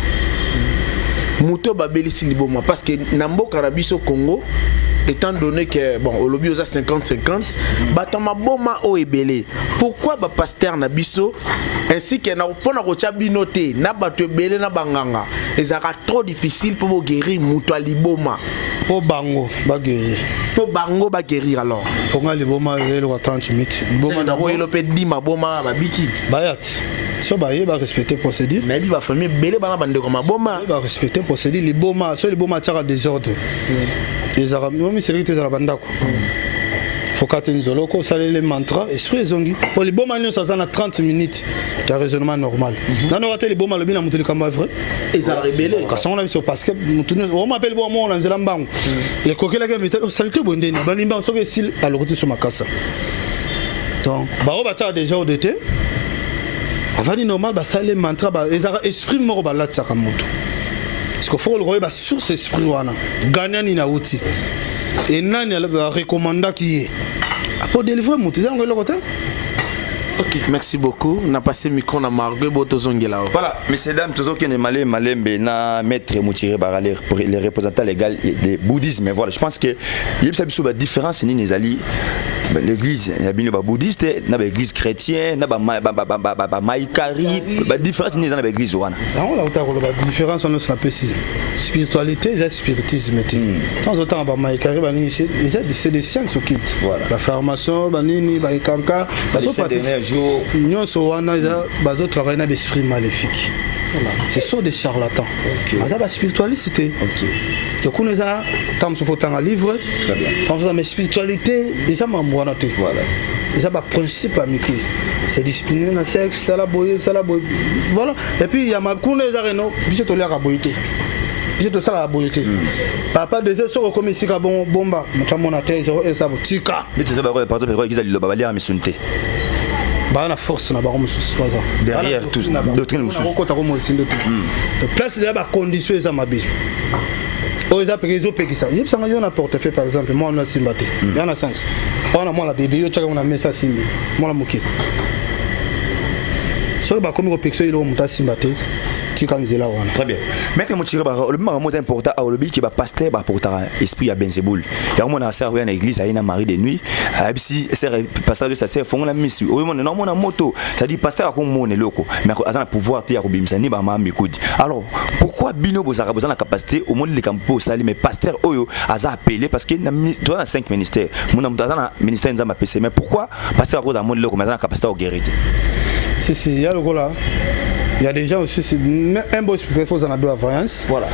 muto babelisi liboma parce que na mboka na biso Congo étant donné que bon au lobby aux 50-50 batama boma o ebele pourquoi ba pasteur na biso ainsi que na pona ko chabinote na bato ebele na banganga ezaka trop difficile pour guérir muto liboma po bango ba guérir alors pour nga liboma ele wa 30 minutes boma na ko elope dima boma babiki bayat so ba ye ba respecter procédure mais bi ba famille belé bana bande ko maboma ba respecter procédure liboma so liboma tira désordre ezara momi sécurité za bandako faut que nzolo ko salele mantra esprit zongi pour liboma nyo ça na 30 minutes de raisonnement normal nano wate liboma lobi na mutuli kamba vrai ezara rebelle ka songa biso parce que mutuni on m'appelle bo mo na nzela mbangu le kokela ke mita salite bondeni banimba so que sil alokoti so makasa donc ba o bata déjà au dété avant ni normal ba salele mantra ba ezara esprit moko ba latsa moto parce que faut le voir sur ce esprit wana gagnani na outil et nani a recommandé qui est pour délivrer moto ça on le côté. Ok, merci beaucoup. On a passé le micro à Margot Botozongela. Voilà, messieurs dames, tous qui ne malembe na maître Moutiré Barale pour les représentants légaux des bouddhisme. Voilà, je pense que il y a une différence ni les alliés. L'église, il y a bien le bouddhiste, na l'église chrétienne, na ba maïkari, la différence ni dans l'église ouana. On la différence on s'appelle spiritualité et spiritisme. Tant autant ba maïkari ba ni c'est des sciences qui voilà. La formation ba nini ba kanka, ça nous sommes en travail dans l'esprit maléfique. C'est ça des charlatans. C'est la spiritualité. Donc nous avons tant faut un livre. La spiritualité, déjà ma moralité. Voilà. Déjà ma principe amical. C'est discipliné dans le sexe, ça la boye. Voilà. Et puis il y a ma cour des arènes, puis c'est toléré à boyter. Puis c'est ça la boyter. Papa des autres comme ici ka bomba, mon terre et ça tika. Mais c'est ça par exemple qu'ils allaient le babalia mais sunté. Bah la force na barom sous ça derrière tout doctrine musu de place de la condition za mabi o za pekezo pekisa yep sanga yo na portefeuille par exemple moi on a simbate y en a sens on a moi la bébé yo tchaka on a messa simbi moi la moké so ba comme ko pekso ilo muta simbate tikanzela wana très bien maître Moutiré Barale le moment important au lobby qui va pasteur ba portera esprit à Benzeboul ya mona sœur na église aina Marie de nuit abisi sœur pasteur de sa sœur fonga la mission o mona na mona moto ça dit pasteur ko mona loko mais azana pouvoir te ya ko bimisa ni ba mambi kudi alors pourquoi bino bozaka bozana capacité au monde les campo sali mais pasteur oyo aza appelé parce que dans na 5 ministères mona mutazana ministère nzamba PC mais pourquoi pasteur ko da monde loko mais azana capacité au guériter si ya loko là. Il y a des gens aussi, un beau spectacle, il faut en avoir de variance. Voilà.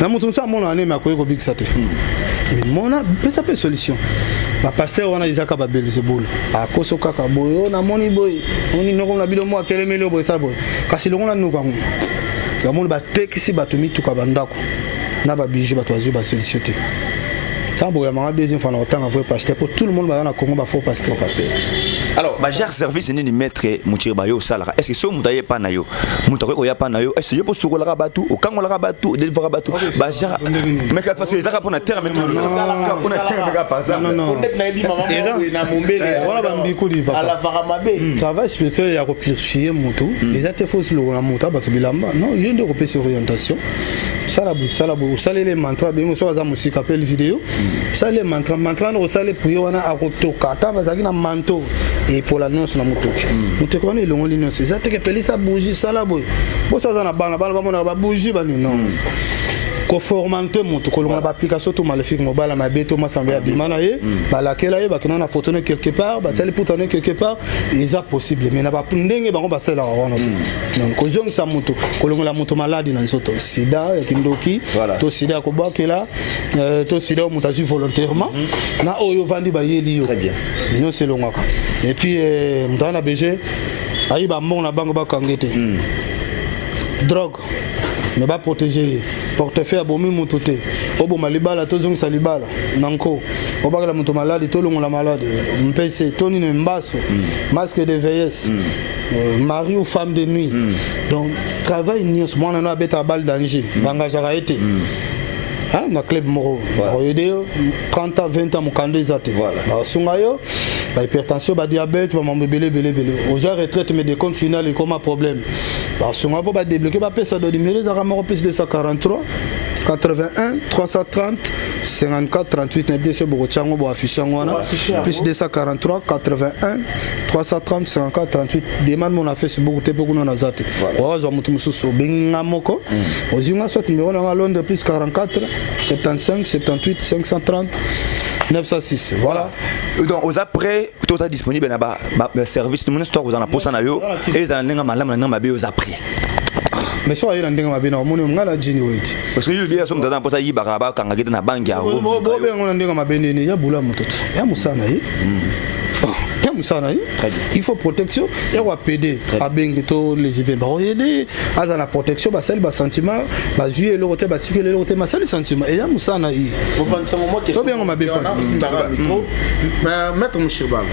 Dans mon temps, mon année, ma collègue Big Saté. Mais mon a ça peut solution. Ma pasteur, on a des acabas Belzeboul. À Kosoka, on a mon boy. On est non comme la bidon moi, télémélo, boy, ça boy. Kasi le on a nous quand même. Il y a mon batte qui s'est battu tout kabandako. N'a pas bijou, bat oiseau, bat solution. Ça, boy, ma deuxième fois, on a autant à pasteur. Pour tout le monde, dans la Congo, il faut pasteur. Alors, bah j'ai service ni maître Moutiré Barale salara. Est-ce que so mutaye pa na yo? Mutako ko ya pa na yo. Est-ce que yo po sukola rabatu, o kangola rabatu, deliver rabatu. Bah j'ai mais parce que ça pour na terre mais on a terre mais pas ça. Non. Peut-être na ebi maman na mombele. Voilà ba mbikudi papa. Ala faramabe. Travail spirituel ya ko purifier moto. Les actes faux sur la moto ba to bilamba. Non, il y a une repérer orientation. Ça les mantras bien so za musique appelle vidéo. Ça les mantras no ça les prières wana akotoka. Ta bazaki na manto. Et pour l'annonce na motoki motoki wana elongo lino c'est ça te que pelisa bougie sala boy bo ça na bana ba bougie ba non ko formanter moto ko longa ba application to maléfique mobile na beto masamba bimana ye ba lakela ye ba kina na photo quelque part ba tali putane quelque part ils a possible mais na ba ndenge ba ko ba sala wana donc ko zongi sa moto ko longa la moto malade na nsoto sida ya kindoki to sida ko ba kela to sida moto azu volontairement na oyo vandi ba yeli yo très bien non c'est longa et puis mtana BG ayi ba mon na bango ba kangete drogue ne pas protéger portefeuille abomi moto te oboma libala tozongisa libala nanko obakala moto malade tolongola malade mpese tonino mbaso masque de vieillesse mari ou femme de nuit donc travail nyonso mwana no abeta balle danger bangajaka ete na club moko oyede 30 ans 20 ans mokanda eza te basunga yo bahypertension badiabete bamambo ebele ozwa retraite mais de compte final ekoma problème basunga mpo badébloke bapesa do numéro ezaka moko plus 243 81 330 54 38 na biso bokotyango boaffiche yango wana plus 243 81 330 54 38 demande mon na Facebook te mpo kuna naza te ozwa motu mosusu obengi nga moko ozwi nga soit numéro nanga Londres plus 44 75 78 530 906 voilà. Donc aux après tout est disponible na ba service tout le monde store vous en a posa na yo et dans ndenge malamu na mabe aux après mais so ayina ndenge mabe na omoni ngala jini weti parce que il dit so mtata posa yibaka ba kanga kete na banki ya Rome bo bengo na ndenge mabe ni ya bula mututu ya musana yi il faut protection et on va péder à bengeto les idées bah oyede aza la protection ba sel ba sentiment ba juer le côté ba tirer le côté ma sel sentiment et ya musana yi on prend ce moment question bien on m'a bien micro mais maître Mouchibala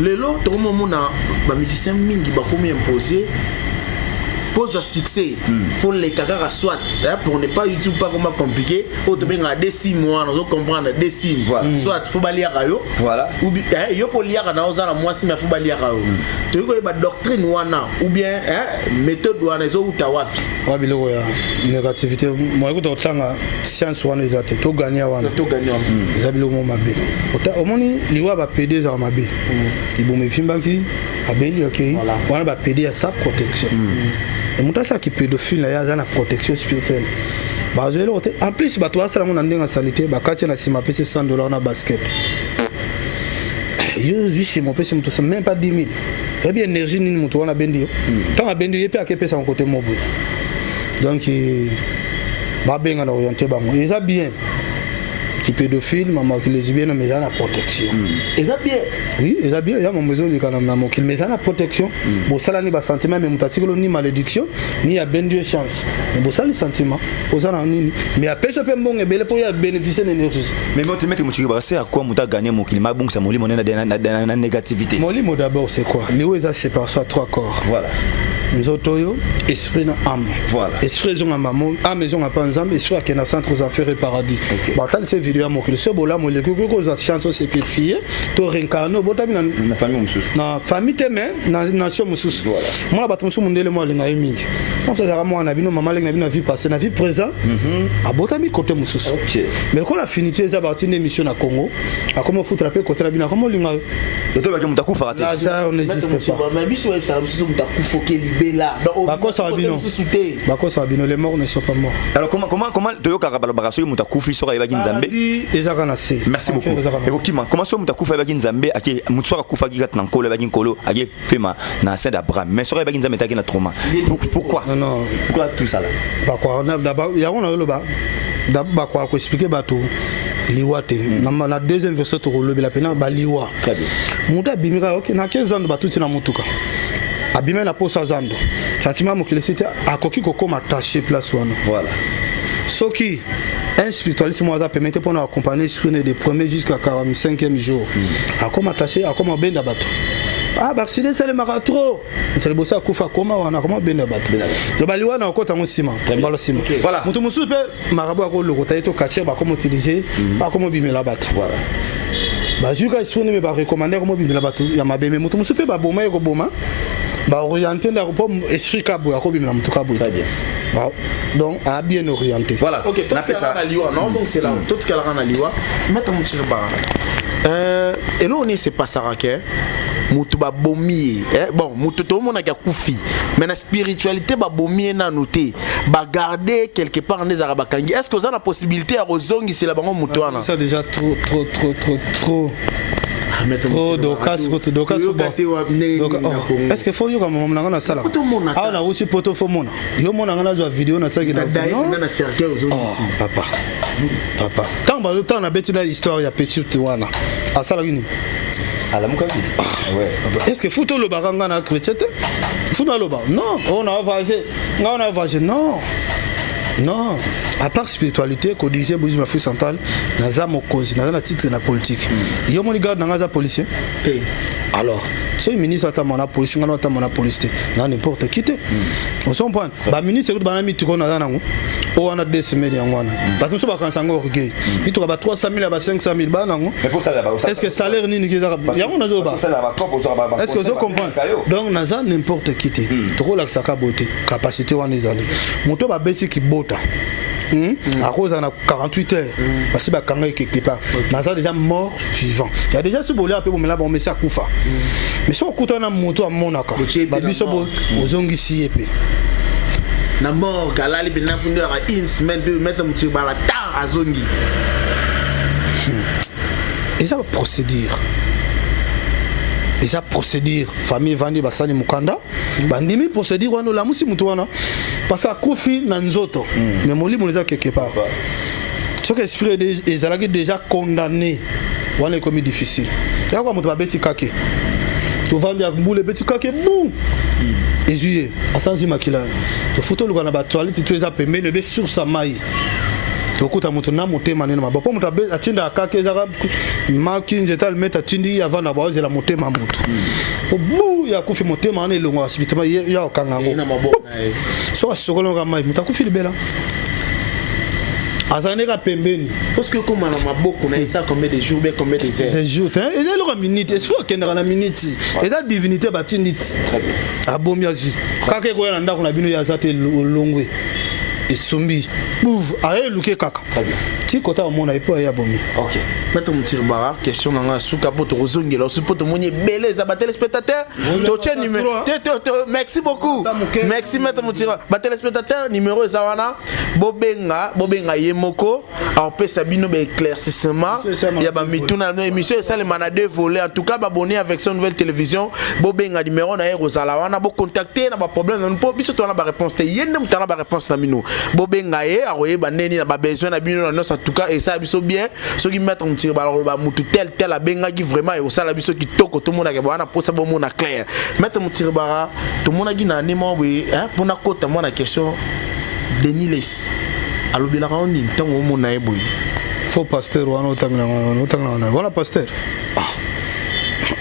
lelo to moment na ba musicien mingi ba comme imposer pose à succès faut les caca soit pour ne pas YouTube pas comment compliqué autre bien à des 6 mois nous comprendre des 6 soit faut balier rayo voilà ou bien yo pour lire na ozana moi si mais faut balier rayo tu ko ba doctrine wana ou bien méthode wana zo utawapi wa biloko ya négativité moi ko tanga science wana ezate to gagner wana za biloko mabe au moni liwa ba PD za mabe ibome fimbaki abeli okay wana ba PD à sa protection et mon ça qui pédophile là y a la protection spirituelle en plus bah toi ça on a une salité bah quand tu as si ma PC $100 na basket je vis chez mon PC tout ça même pas 10 000 et bien énergie ni mon on a bendi tant a bendi et puis à quel PC en côté mobile donc bah bien on a orienté bah moi ils a bien qui pédophile maman qui lesbienne mais ça la protection et ça bien oui et ça bien il y a mon besoin de quand même qui mais ça la protection bon ça là ni ba sentiment mais mutatiko ni malédiction ni a ben Dieu chance mais bon ça les sentiments aux ça ni mais après ça peut bon et belle pour y bénéficier de l'énergie mais moi tu mets que mu tiki c'est à quoi mu ta gagner mon climat bon ça mon limon na négativité mon limon d'abord c'est quoi les ça c'est par ça 3 corps voilà Nzotoyo, esprit na âme. Voilà. Esprit zonga maman, âme zonga pas ensemble, esprit à qu'un centre aux affaires et paradis. Bah tant ces vidéos mo que le seul bola mo le que aux chances c'est purifié, to réincarner bota na famille mususu. Na famille teme na nation mususu. Voilà. Moi ba tonso mundele mo lenga mingi. On fait ça moi na bino maman lenga bino vie passée, na vie présent. A bota mi côté mususu. OK. Mais quand la finité ça partie de mission na Congo, a comment foutre la paix côté la bino comment lenga. Toto ba mutaku farate. Ça n'existe pas. Mais biso ça mutaku faut qu'il Bakosa bino les morts ne sont pas morts. Alors comment Toyo Karabalabaso mutakufi sora ibaki Nzambe. Merci beaucoup. Et Okima comment so mutakufa ibaki Nzambe ake mutsora kufa gigat na nkolo ibaki nkolo ake fema na saint d'Abraham mais sora ibaki Nzambe taki na trauma. Pourquoi? Non. Pourquoi tout ça là? Pourquoi d'abord ya on a le ba d'abord quoi expliquer bato liwa te na deuxième verset to lobi la pena ba liwa. Très bien. Muta bimika OK na 15 ans ba tout na mutuka. Abimé na posa zando sentiment mo kilisite akoki kokoma attaché place wana voilà soki un spiritualiste moi a permettre pour nous accompagner sur les premiers jusqu'à 45e jour akoma attaché akoma benda bato bah si c'est le maratro c'est le bossa kufa koma wana koma benda bato to bali wana okota mo sima balo sima voilà mutu musu pe marabu ko le kota to kacher ba comment utiliser ba comment bimela bato voilà bah juka isoni me ba recommander comment bimela bato ya mabeme mutu musu pe ba boma ko boma bah orienté dans le esprit cabo à Kobi même tout cabo très bien donc a bien orienté voilà ok tout ce qu'elle a liwa non donc c'est là tout ce qu'elle a liwa mettre mon tir ba et là on est c'est pas ça que mutu ba bomi bon mutu to mona ka kufi mais la spiritualité ba bomi na noté ba garder quelque part des arabes kangi est-ce que vous avez la possibilité à rozongi c'est la bango mutu wana ça déjà trop est-ce que faut yo comme on a sala ah na aussi poto faut mona yo mona ngana zo vidéo na ça qui na papa tant na beti na histoire ya petit wana a sala gini ala mukavi ouais est-ce que photo le baranga na chrétien faut na loba non on a vagé non à part spiritualité ko dirige bouddhisme Afrique centrale naza mokonzi naza na titre na politique yo moni garde nanga za policier alors ce ministre ata mona police ngana ata mona police na n'importe qui te on s'en prend ba ministre ko bana mitiko naza nango o wana 2 semaines ya ngwana parce que so ba kansango orgueil mitoko ba 300,000 ba 500,000 ba nango est-ce que salaire nini kiza ya ngona zo ba est-ce que vous comprenez donc naza n'importe qui te to la saka beauté capacité wana ezali moto ba beti ki bota à cause de 48 heures parce que bakanga quelque part naza déjà mort vivant il y a déjà ce bolé un peu mais là bon mais ça kufa mais so kutana moto a monaka ba biso bo ozongi si epé na mort galali bena pundo à une semaine de mettre mon tir bala ta azongi et ça va procédure déjà procédure famille vandi basani mukanda bandimi procédure wana la musi mutu wana parce que kofi na nzoto mais molimo les a quelque part ce que esprit des alagi déjà condamné wana est comme difficile ya kwa mutu ba beti kake to vandi ya mbule beti kake boum ezuye asanzi makila to photo lu kana ba toilette tu eza pembeni be sur sa mai okuta moto na motema nene mabapo moto atinda akaka ezaka makinze tal meta tindi avant na baoze la motema moto obu ya kufi motema na elongo asibitama ya okanga ngo so asokolo ka mai moto akufi libela azaneka pembeni parce que comme na maboko na isa combien de jours bien combien de heures des jours hein et là la minute est-ce que kendra na minute et la divinité batinditi abomiazi kaka ko yana ndako na bino ya zate longwe Itsumbi bouf aye luke kaka très bien ti kota o mona ipo ya bomi OK maître Mutirbara question nanga suka poto rozongela su poto moni beleza ba téléspectateur to tien numéro merci beaucoup merci maître Mutirbara ba téléspectateur numéro zawana bobenga yemoko en pesa bino ba éclaircissement ya ba mituna na émission ça le manade volé en tout cas abonné avec son nouvelle télévision bobenga numéro na rozala wana bo contacter na ba problème na po biso to na ba réponse te yende mutana ba réponse na mino bobenga ye aroye baneni na ba besoin na bino na en tout cas et ça biso bien ceux qui mettent un tir ballon ba mutu tel abenga qui vraiment et au sala biso qui toko tout monde a bana pour ça bon monde clair mettre mon tir bara tout monde qui na nemo oui hein pour na kota moi la question Denis Les alobela ka oni ntango mo na eboy faux pasteur wana otangana voilà pasteur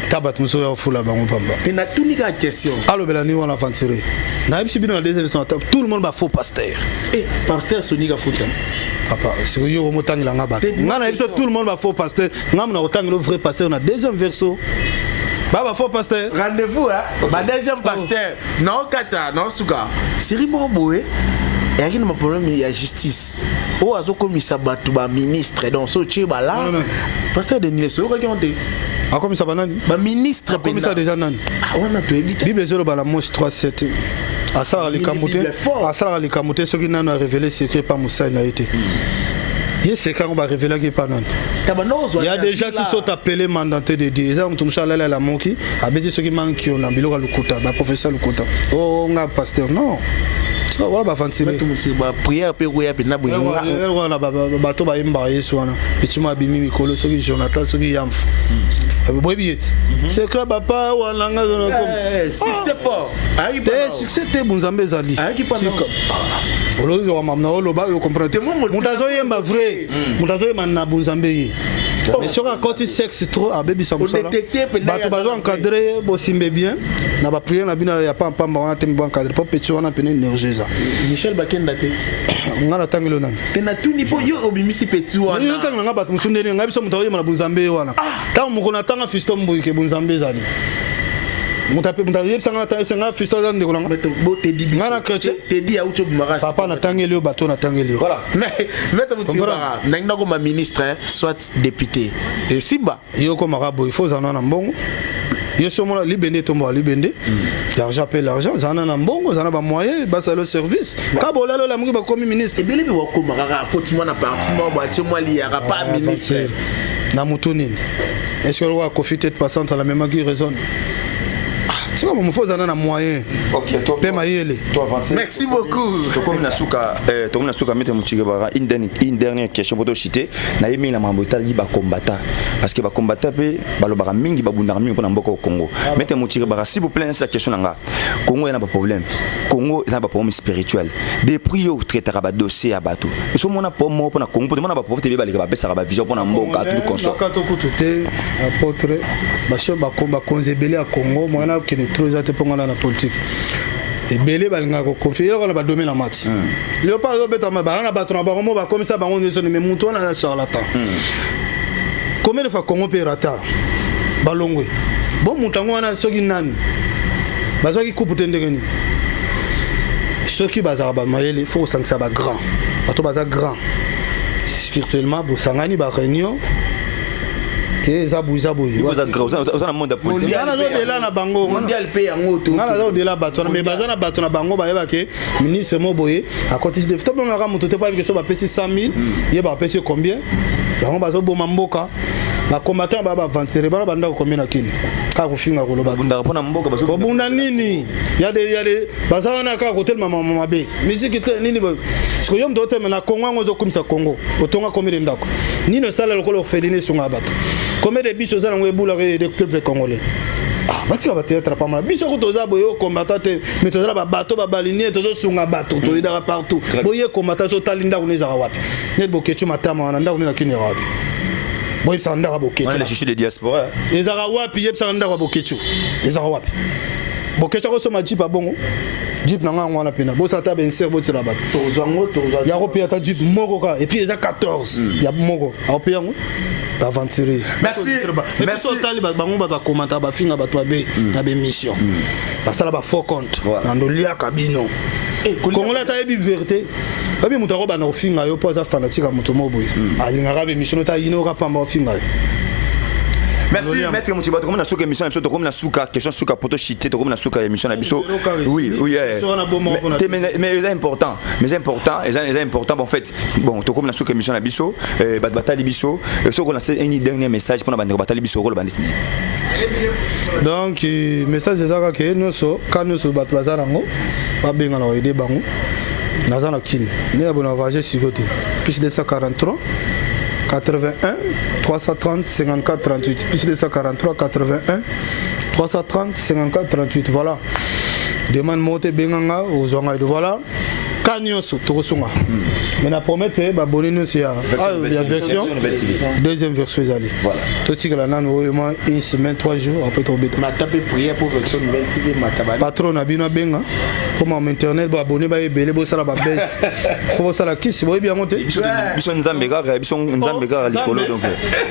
tabat muso ya fula bango pamba et na tout ni ka question alobela ni wana fantiré na bisi bino na deuxième tout le monde ba faux pasteur et pasteur sonika futa papa c'est que yo motangila ngaba ngana biso tout le monde va faux pasteur ngam na otangilo vrai pasteur na deuxième verso baba faux pasteur rendez-vous hein ba deuxième pasteur non kata non suka siri boboé et il y a un problème il y a justice o azo komisa batu ba ministre donc so tché ba là pasteur Denis Les o raconter a komisa banani ba ministre komisa déjà nani ah wana to ebita bible zolo ba la Moïse 3:7 asala likamute soki nano a révélé secret par Moussa na été il secret on va révéler qui pas nani il y a des gens qui sont appelés mandatés de Dieu ça on tumsha la moki abeti soki manki on ambilo ka lukuta ba professeur lukuta oh nga pasteur non wala ba fantile ba prière pe ko ya pe na boye wala ba to ba imba Yesu wana bituma bimi mikolo soki Jonathan soki yamfu boy billet c'est que papa wala nga succès fort succès te bunzambe zali olo wa mamna olo ba yo comprendre mutazo yemba vrai mutazo yemba na bunzambe mais sur un côté sexe trop à baby samsala bato bazo encadrer bosimbe bien na ba prière na bina ya pamba wana tembe bon encadrer pour petit wana pene énergie Michel Bakenda te ngana tangelo nani tena tuni po yo obimisi petit wana yo tanga nga bato musundeli nga biso mutayo na bunzambe wana ta mukona tanga fisto mboyi ke bunzambe zali mutape mutaye sanga ta senga fisto za ndeko langa bo te di ngana chrétien te di auto bimarasi papa na tangeli yo bato na tangeli yo voilà mais Mutirbara nangna ko ma ministre soit député et Simba yo ko marabo il faut zana na mbongo yo somo libende tombo libende l'argent paie l'argent zana na mbongo zana ba moyen ba salo service ka bolalo la mungi ba komi ministre ebele bi wako makaka poti mwana parti mo ba tse moi li ya pas ministre na mutunini est-ce que le roi Kofi tête passante à la même qui raisonne c'est comme il faut donner un moyen. OK, toi. Merci beaucoup. Comme na suka mettre Mutirbara une dernière question pour te citer. Na yemi na mambota li ba combattant parce que ba combattant pe balobara mingi ba bundara mingi pour na mboko Congo. Mettez Mutirbara s'il vous plaît cette question nga. Congo yana pas problème. Congo est un problème spirituel. Depuis yo traiter ba dossier à bateau. Nous sommes on pour moi pour na Congo, pour na profiter ba ba pesa ba vision pour na mboka tout consort. Quand on côté apôtre ba cho ba komba konzebele à Congo, moi na qui est trop zate pour na politique. Et belé balinga ko confier on va dominer la match. Léopard zo beta ma ba na bato na ba mo ba comme ça ba on est mais monto na charlatan. Combien de fois Congo peut rater balongwe. Bon mutango wana soki nani. Bazaki coupe tendengeni. Ceux qui bazar ba mayele faut que ça ba grand. Bato bazar grand. Spirituellement bo sangani ba réunion. Et ça bouge. Vous êtes gros, vous avez un monde politique. On a de là na bango. Mondial paye en auto. On a de là bato mais bazana bato na bango ba yeba ke ministre Moboye à côté de top on a ramonté pas que ça va payer 100 000, il va payer combien? Bango bazo bo mamboka. Ba combattant ba avancer ba banda combien na kini. Ka ko finga ko lo ba Bunda pona mboka bazo. Bunda nini? Ya de bazana ka ko tel mama mabe. Musique nini ba. Parce que yom dote na Congo ngozo kumisa Congo. Otonga combien de ndako. Nino sala lokolo feline sunga bato. Combien de biso za ngwe bula de peuple congolais. Ah, parce que va être pas mal. Biso ko toza boyo combattant mais toza ba bato ba balinier tozo sunga bato to idara partout. Boye combattant so talinda kuneza wapi. Net bokechu matama na nda kunena kini wapi. Boye sanda bokechu. On est les chichis de diaspora. Ezara wapi yep sanda bokechu. Ezara wapi. Bokechu ko so ma jipa bongo. Jeep na ngwa na pena. Bosa ta ben ser botira bato. Tozango. Ya repia ta jeep moko ka et puis les a 14. Ya moko. A repia ngo. Aventurer. Merci. Merci tali ba bango ba commenter ba finga ba to be na be mission. Parce là ba faux compte. Ando lia kabino. Congolais ta yebi vérité. Babi mutako ba na finga yo poza fanatique a muto moboy. Alinga ka be mission ta yino ka pamba finga. Merci maître Moutiba, comme na souka émission na comme na souka question souka poto chité comme na souka émission na biso. Oui. Mais c'est important. C'est important en fait. Bon, to comme na souka émission na biso, batali biso, so qu'on a un dernier message pour na bande batali biso rôle bandit. Donc message ezaka ke no so quand nous so bat bazarango, ba benga na aider bango. Nazana kin. Né abona voyager sur côté. Plus 243 81 330 54 38 plus 243 81 330 54 38 voilà demande monter benganga aux onga de voilà kanyoso tokosunga mais na promettre ba bonino c'est la version deuxième version ezali voilà to tigala nano oyema une semaine 3 jours après to beta ma taper prière pour version nouvelle TV matabali patron na bino benga comme en internet ba abonné ba ebele bo sala ba baisse faut sala kisi boy bien monter biso nzambe ga likolo donc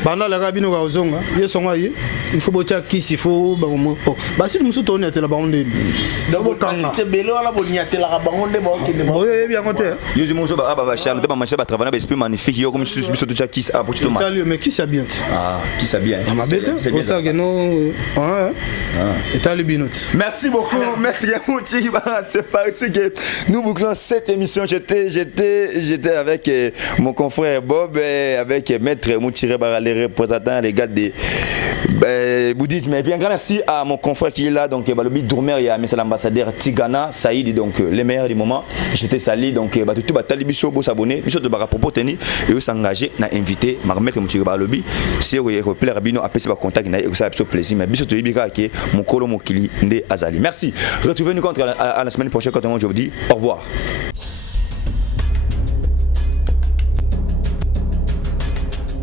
banda la kabino ka ozonga yesonga yi il faut botia kisi il faut ba mo ba si musu to netela ba onde donc c'est belé wala boniatela ka bangonde ba okende boye bien monter Yesu monso ba charme ba marché ba travailler ba esprit magnifique yo comme biso to tia kisi a pour tout mal mais qui ça bien qui ça bien ma bête c'est ça que non et binot. Merci beaucoup maître Mouti. C'est par ici que nous bouclons cette émission. J'étais avec mon confrère Bob et avec maître Mouti, les représentants les gars de bouddhisme. Et puis un grand merci à mon confrère qui est là, donc Balobi Dourmer et à l'ambassadeur Tigana Saïd, donc les meilleurs du moment. J'étais sali, donc tout Batalibiso, beau s'abonner, biso de Barapopo Teni et eux s'engager, n'a invité maître Mouti Balobi. Si vous avez rabino apprécié votre contact, et ça a plaisir. Mais biso de Ibika qui est mon colo Mokili Nde Azali. Merci. Retrouvez-nous à la semaine prochaine quand je vous dis au revoir.